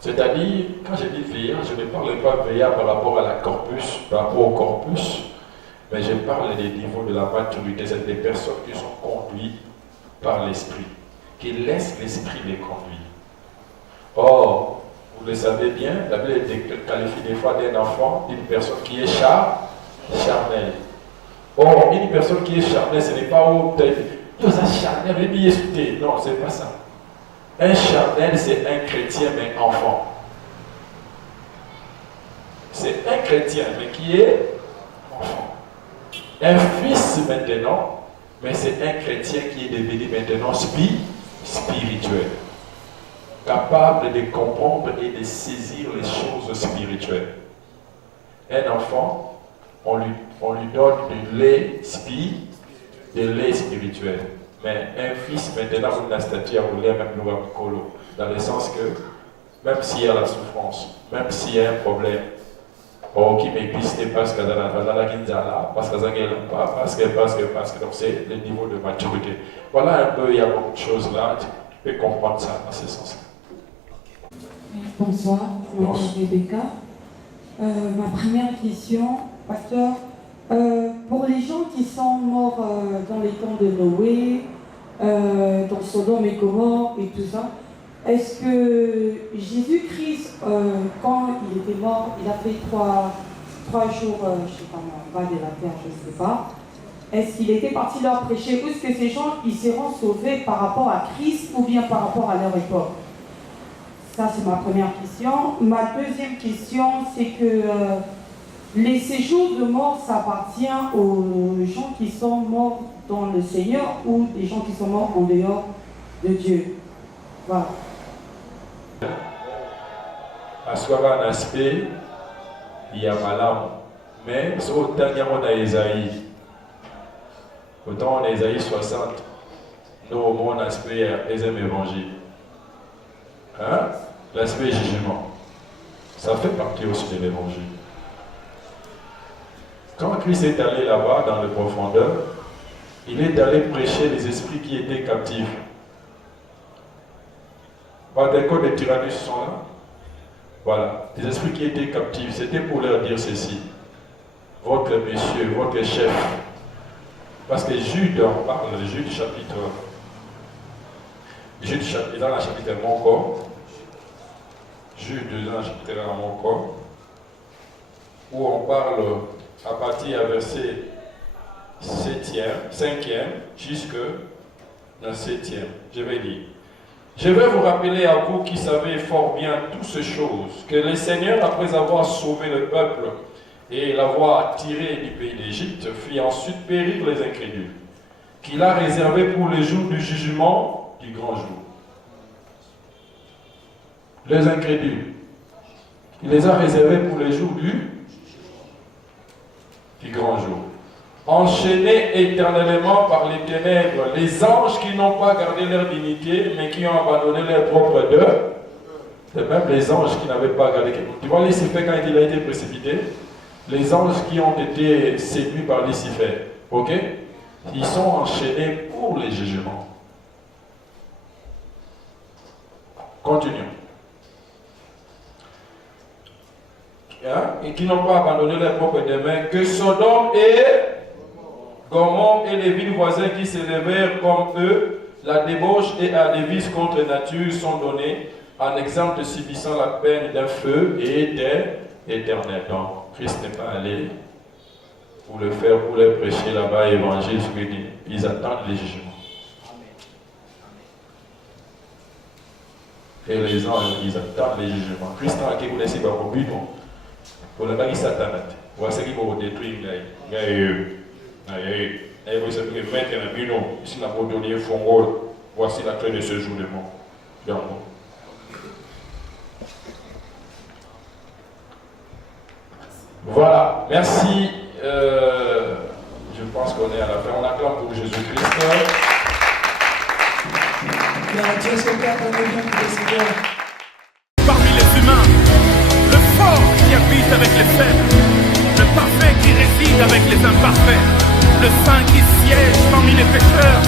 C'est-à-dire, quand je dis veillard, je ne parle pas de veillard par rapport à la corpus, par rapport au corpus, mais je parle des niveaux de la maturité. C'est des personnes qui sont conduites par l'esprit, qui laissent l'esprit les conduire. Or, vous le savez bien, la Bible qualifie des fois d'un enfant d'une personne qui est charnelle. Or, une personne qui est charnelle, ce n'est pas où tu es charnelle, non, ce n'est pas ça. Un charnel, c'est un chrétien, mais enfant. C'est un chrétien, mais qui est enfant. Un fils maintenant, mais c'est un chrétien qui est devenu maintenant spirituel. Capable de comprendre et de saisir les choses spirituelles. Un enfant, on lui donne de lait spirituel. Mais un fils, maintenant, on a statut à rouler même l'ouamicolo. Dans le sens que, même s'il y a la souffrance, même s'il y a un problème, qui m'épuise parce que parce que donc c'est le niveau de maturité. Voilà un peu, il y a beaucoup de choses là, tu peux comprendre ça dans ce sens. Bonsoir, je m'appelle Rebecca. Ma première question, pasteur, pour les gens qui sont morts dans les temps de Noé, dans Sodome et Gomorrhe et tout ça, est-ce que Jésus-Christ, quand il était mort, il a fait trois jours, je ne sais pas, en bas de la terre, je ne sais pas, est-ce qu'il était parti leur prêcher, ou est-ce que ces gens, ils seront sauvés par rapport à Christ ou bien par rapport à leur époque? Ça, c'est ma première question. Ma deuxième question, c'est que les séjours de mort, ça appartient aux gens qui sont morts dans le Seigneur ou des gens qui sont morts en dehors de Dieu. Voilà. À soi, un aspect, il y a Malam. Mais autant il y a Esaïe. Autant on a Esaïe 60, nous au moins on a aspect deuxième évangile. Hein? L'aspect jugement. Ça fait partie aussi de l'évangile. Quand Christ est allé là-bas dans les profondeurs, il est allé prêcher les esprits qui étaient captifs. Des codes de Tyrannus sont là. Voilà, les esprits qui étaient captifs, c'était pour leur dire ceci. Votre monsieur, votre chef. Parce que Jude en parle, Jude chapitre dans la chapitre mon corps. Jude dans la chapitre mon corps. Où on parle à partir du verset 5e jusque dans 7e. Je vais dire. Je vais vous rappeler à vous qui savez fort bien toutes ces choses, que le Seigneur, après avoir sauvé le peuple et l'avoir tiré du pays d'Égypte, fit ensuite périr les incrédules, qu'il a réservés pour les jours du jugement du grand jour. Les incrédules, Il les a réservés pour les jours du grand jour. Enchaînés éternellement par les ténèbres, les anges qui n'ont pas gardé leur dignité, mais qui ont abandonné leur propre œuvre. C'est même les anges qui n'avaient pas gardé. Tu vois Lucifer quand il a été précipité? Les anges qui ont été séduits par Lucifer, ok? Ils sont enchaînés pour les jugements. Continuons. Et qui n'ont pas abandonné leur propre demeure, que Sodome et Gomorrhe et les villes voisines qui s'élevèrent comme eux, la débauche et la dévise contre nature sont donnés en exemple de subissant la peine d'un feu et éternel. Donc, Christ n'est pas allé pour le faire, pour les prêcher là-bas, évangile, ils attendent les jugements. Et les anges, ils attendent les jugements. Christ n'a pas connaissé par le but. Pour le mari Satan, voici qui va détruire voici la clé de ce jour de mort. Voilà, merci. Je pense qu'on est à la fin. On acclame pour Jésus-Christ. Parmi les humains, le fort qui habite avec les faibles, le parfait qui réside avec les imparfaits, le saint qui siège parmi les pécheurs,